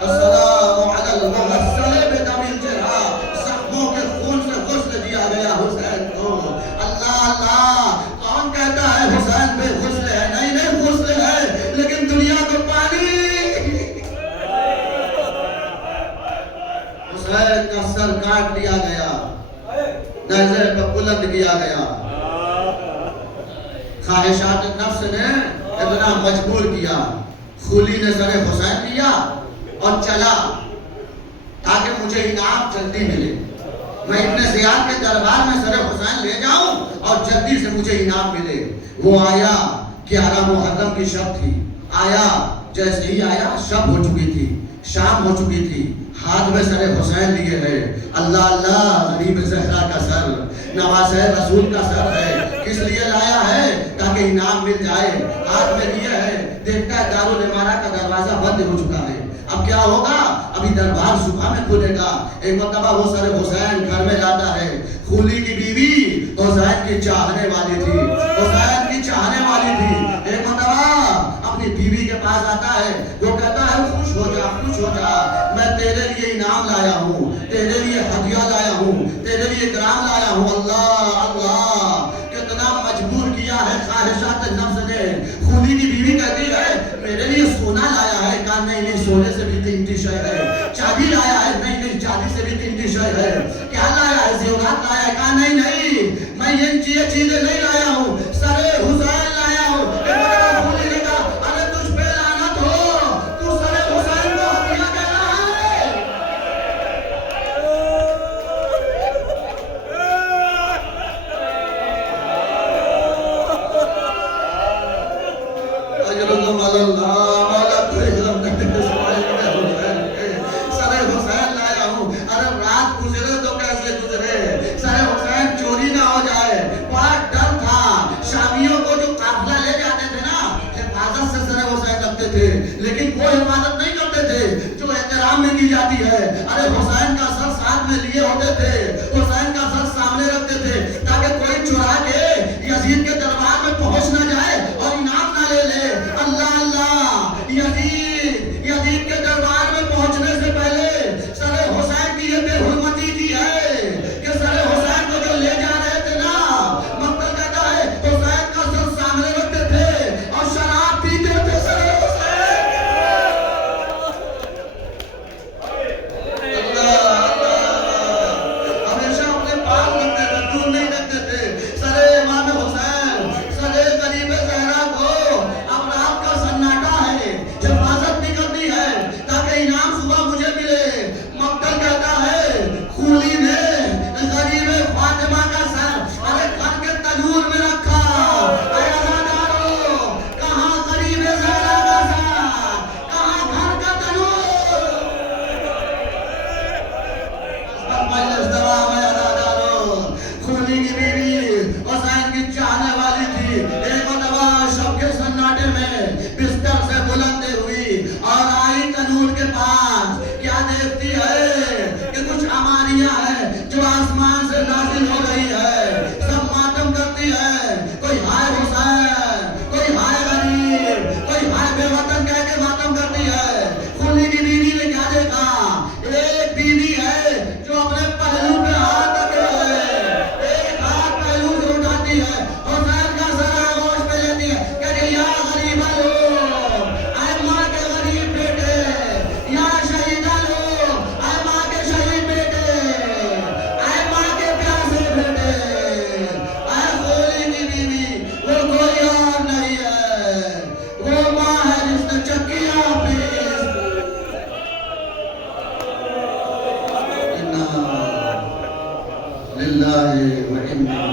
السلام علی المحصل بدم الجراح، زخموں کے خون سے غسل دیا گیا حسین کو. اللہ اللہ، کون کہتا ہے حسین پہ غسل ہے؟ نہیں نہیں، غسل ہے لیکن دنیا کو پانی. حسین کا سر کاٹ لیا گیا، نیزے پہ بلند کیا گیا. خواہشات نفس نے اتنا مجبور کیا خولی نے سر حسین لیا اور چلا تاکہ مجھے انعام جلدی ملے. میں ابن زیاد کے دربار میں سر حسین لے جاؤں اور جلدی سے مجھے انعام ملے. وہ آیا 11 محرم کی شب تھی. آیا جیسے ہی آیا شب ہو چکی تھی, شام ہو چکی تھی. ہاتھ میں سر حسین لیے ہے. اللہ اللہ, غریب زہرا کا سر, نواز رسول کا سر ہے. کس لیے لایا ہے؟ تاکہ انعام مل جائے. ہاتھ میں لیے ہے, دیکھتا ہے دارالعمارہ کا دروازہ بند ہو چکا ہے. اب کیا ہوگا؟ ابھی دربار صبح میں کھلے گا. ایک مرتبہ وہ سر حسین گھر میں لاتا ہے. خولی کی بیوی حسین کی چاہنے والی تھی, حسین کی چاہنے والی تھی. ایک مرتبہ اپنی بیوی کے پاس آتا ہے. وہ کہتا ہے خوش ہو جا, خوش ہو جا, میں تیرے لیے انعام لایا ہوں, تیرے لیے ہدیہ لایا ہوں, تیرے لیے اکرام لایا ہوں. اللہ اللہ, کتنا مجبور کیا ہے خواہشات نفس نے. خولی کی بیوی کہتی ہے میرے لیے سونا لایا ہے. کہا نہیں نہیں, سونے سے بھی قیمتی شے ہے. چاندی لایا ہے. نہیں نہیں, چاندی سے بھی قیمتی شے ہے. کیا لایا ہے؟ زیورات لایا ہے. کہا نہیں نہیں, میں یہ چیزیں نہیں لایا ہوں, سر حسین لایا ہوں. خولی نے کہا ارے تجھ پہ لعنت ہو, تو سر حسین کو ہدیہ کہہ رہا ہے. اجرکم اللہ مولا کریم سر حسین لایا ہوں. ارے رات گزرے تو کیسے گزرے, سر حسین چوری نہ ہو جائے. بڑا ڈر تھا. شامیوں کو جو قافلہ لے جاتے تھے نا, حفاظت سے سر حسین رکھتے تھے, لیکن وہ حفاظت نہیں کرتے تھے جو احترام میں کی جاتی ہے. ارے حسین کا سر ساتھ میں لیے ہوتے تھے, حسین کا سر سامنے رکھتے تھے تاکہ کوئی چرا کے یزید کے دربار میں پہنچ نہ جائے اور انعام نہ لے لے. اللہ اللہ, یزید کے دربار میں پہنچنے سے پہلے سر حسین کی یہ بے حرمتی کی ہے کہ سر حسین کو جو لے جا رہے تھے نا, مقتل کہتا ہے حسین کا سر سامنے رکھتے تھے اور شراب پیتے تھے. سر حسین اللہ اللہ, ہمیشہ اپنے پاس رکھتے تھے, دور نہیں رکھتے تھے. سر امام حسین, سر غریب زہرا کو اب رات کا سناٹا ہے, حفاظت بھی کرنی ہے تاکہ انعام صبح مجھے ملے. مقتل کہتا ہے خولی نے غریب فاطمہ کا سر ارے گھر کے تنور میں رکھا. اے عزادارو, کہاں غریب زہرا کا سر, کہاں گھر کا تنور. مجلس دوام ہے عزادارو. خولی کی بیوی حسین کی چاہنے والی تھی. ایک مرتبہ شب کے سناٹے میں بستر سے بلندے ہوئی اور آئی تنور کے پاس. کیا دیکھتی ہے کہ کچھ امانیاں ہیں جو آسمان سے نازل ہو رہی ہے. سب ماتم کرتی ہے, کوئی ہائے حسین, کوئی ہائے غریب, کوئی ہائے بے وطن کہہ کے ماتم کرتی ہے. خولی کی بیوی نے کیا دیکھا؟ ایک بیوی ہے جو اپنے پہلو پہ ہاتھ رکھے ہے, ایک ہاتھ پہلو سے اٹھاتی ہے, حسین کا سر آغوش پہ لیتی ہے, کہتی یا غریبہ لوگ, اے ماں کے غریب بیٹے, یا شہیدہ لوگ, اے ماں کے شہید بیٹے, اے ماں کے پیاسے بیٹے. اے خولی کی بیوی, وہ کوئی اور نہیں ہے, وہ ماں ہے جس نے چکیاں پیس. انا للہ و انا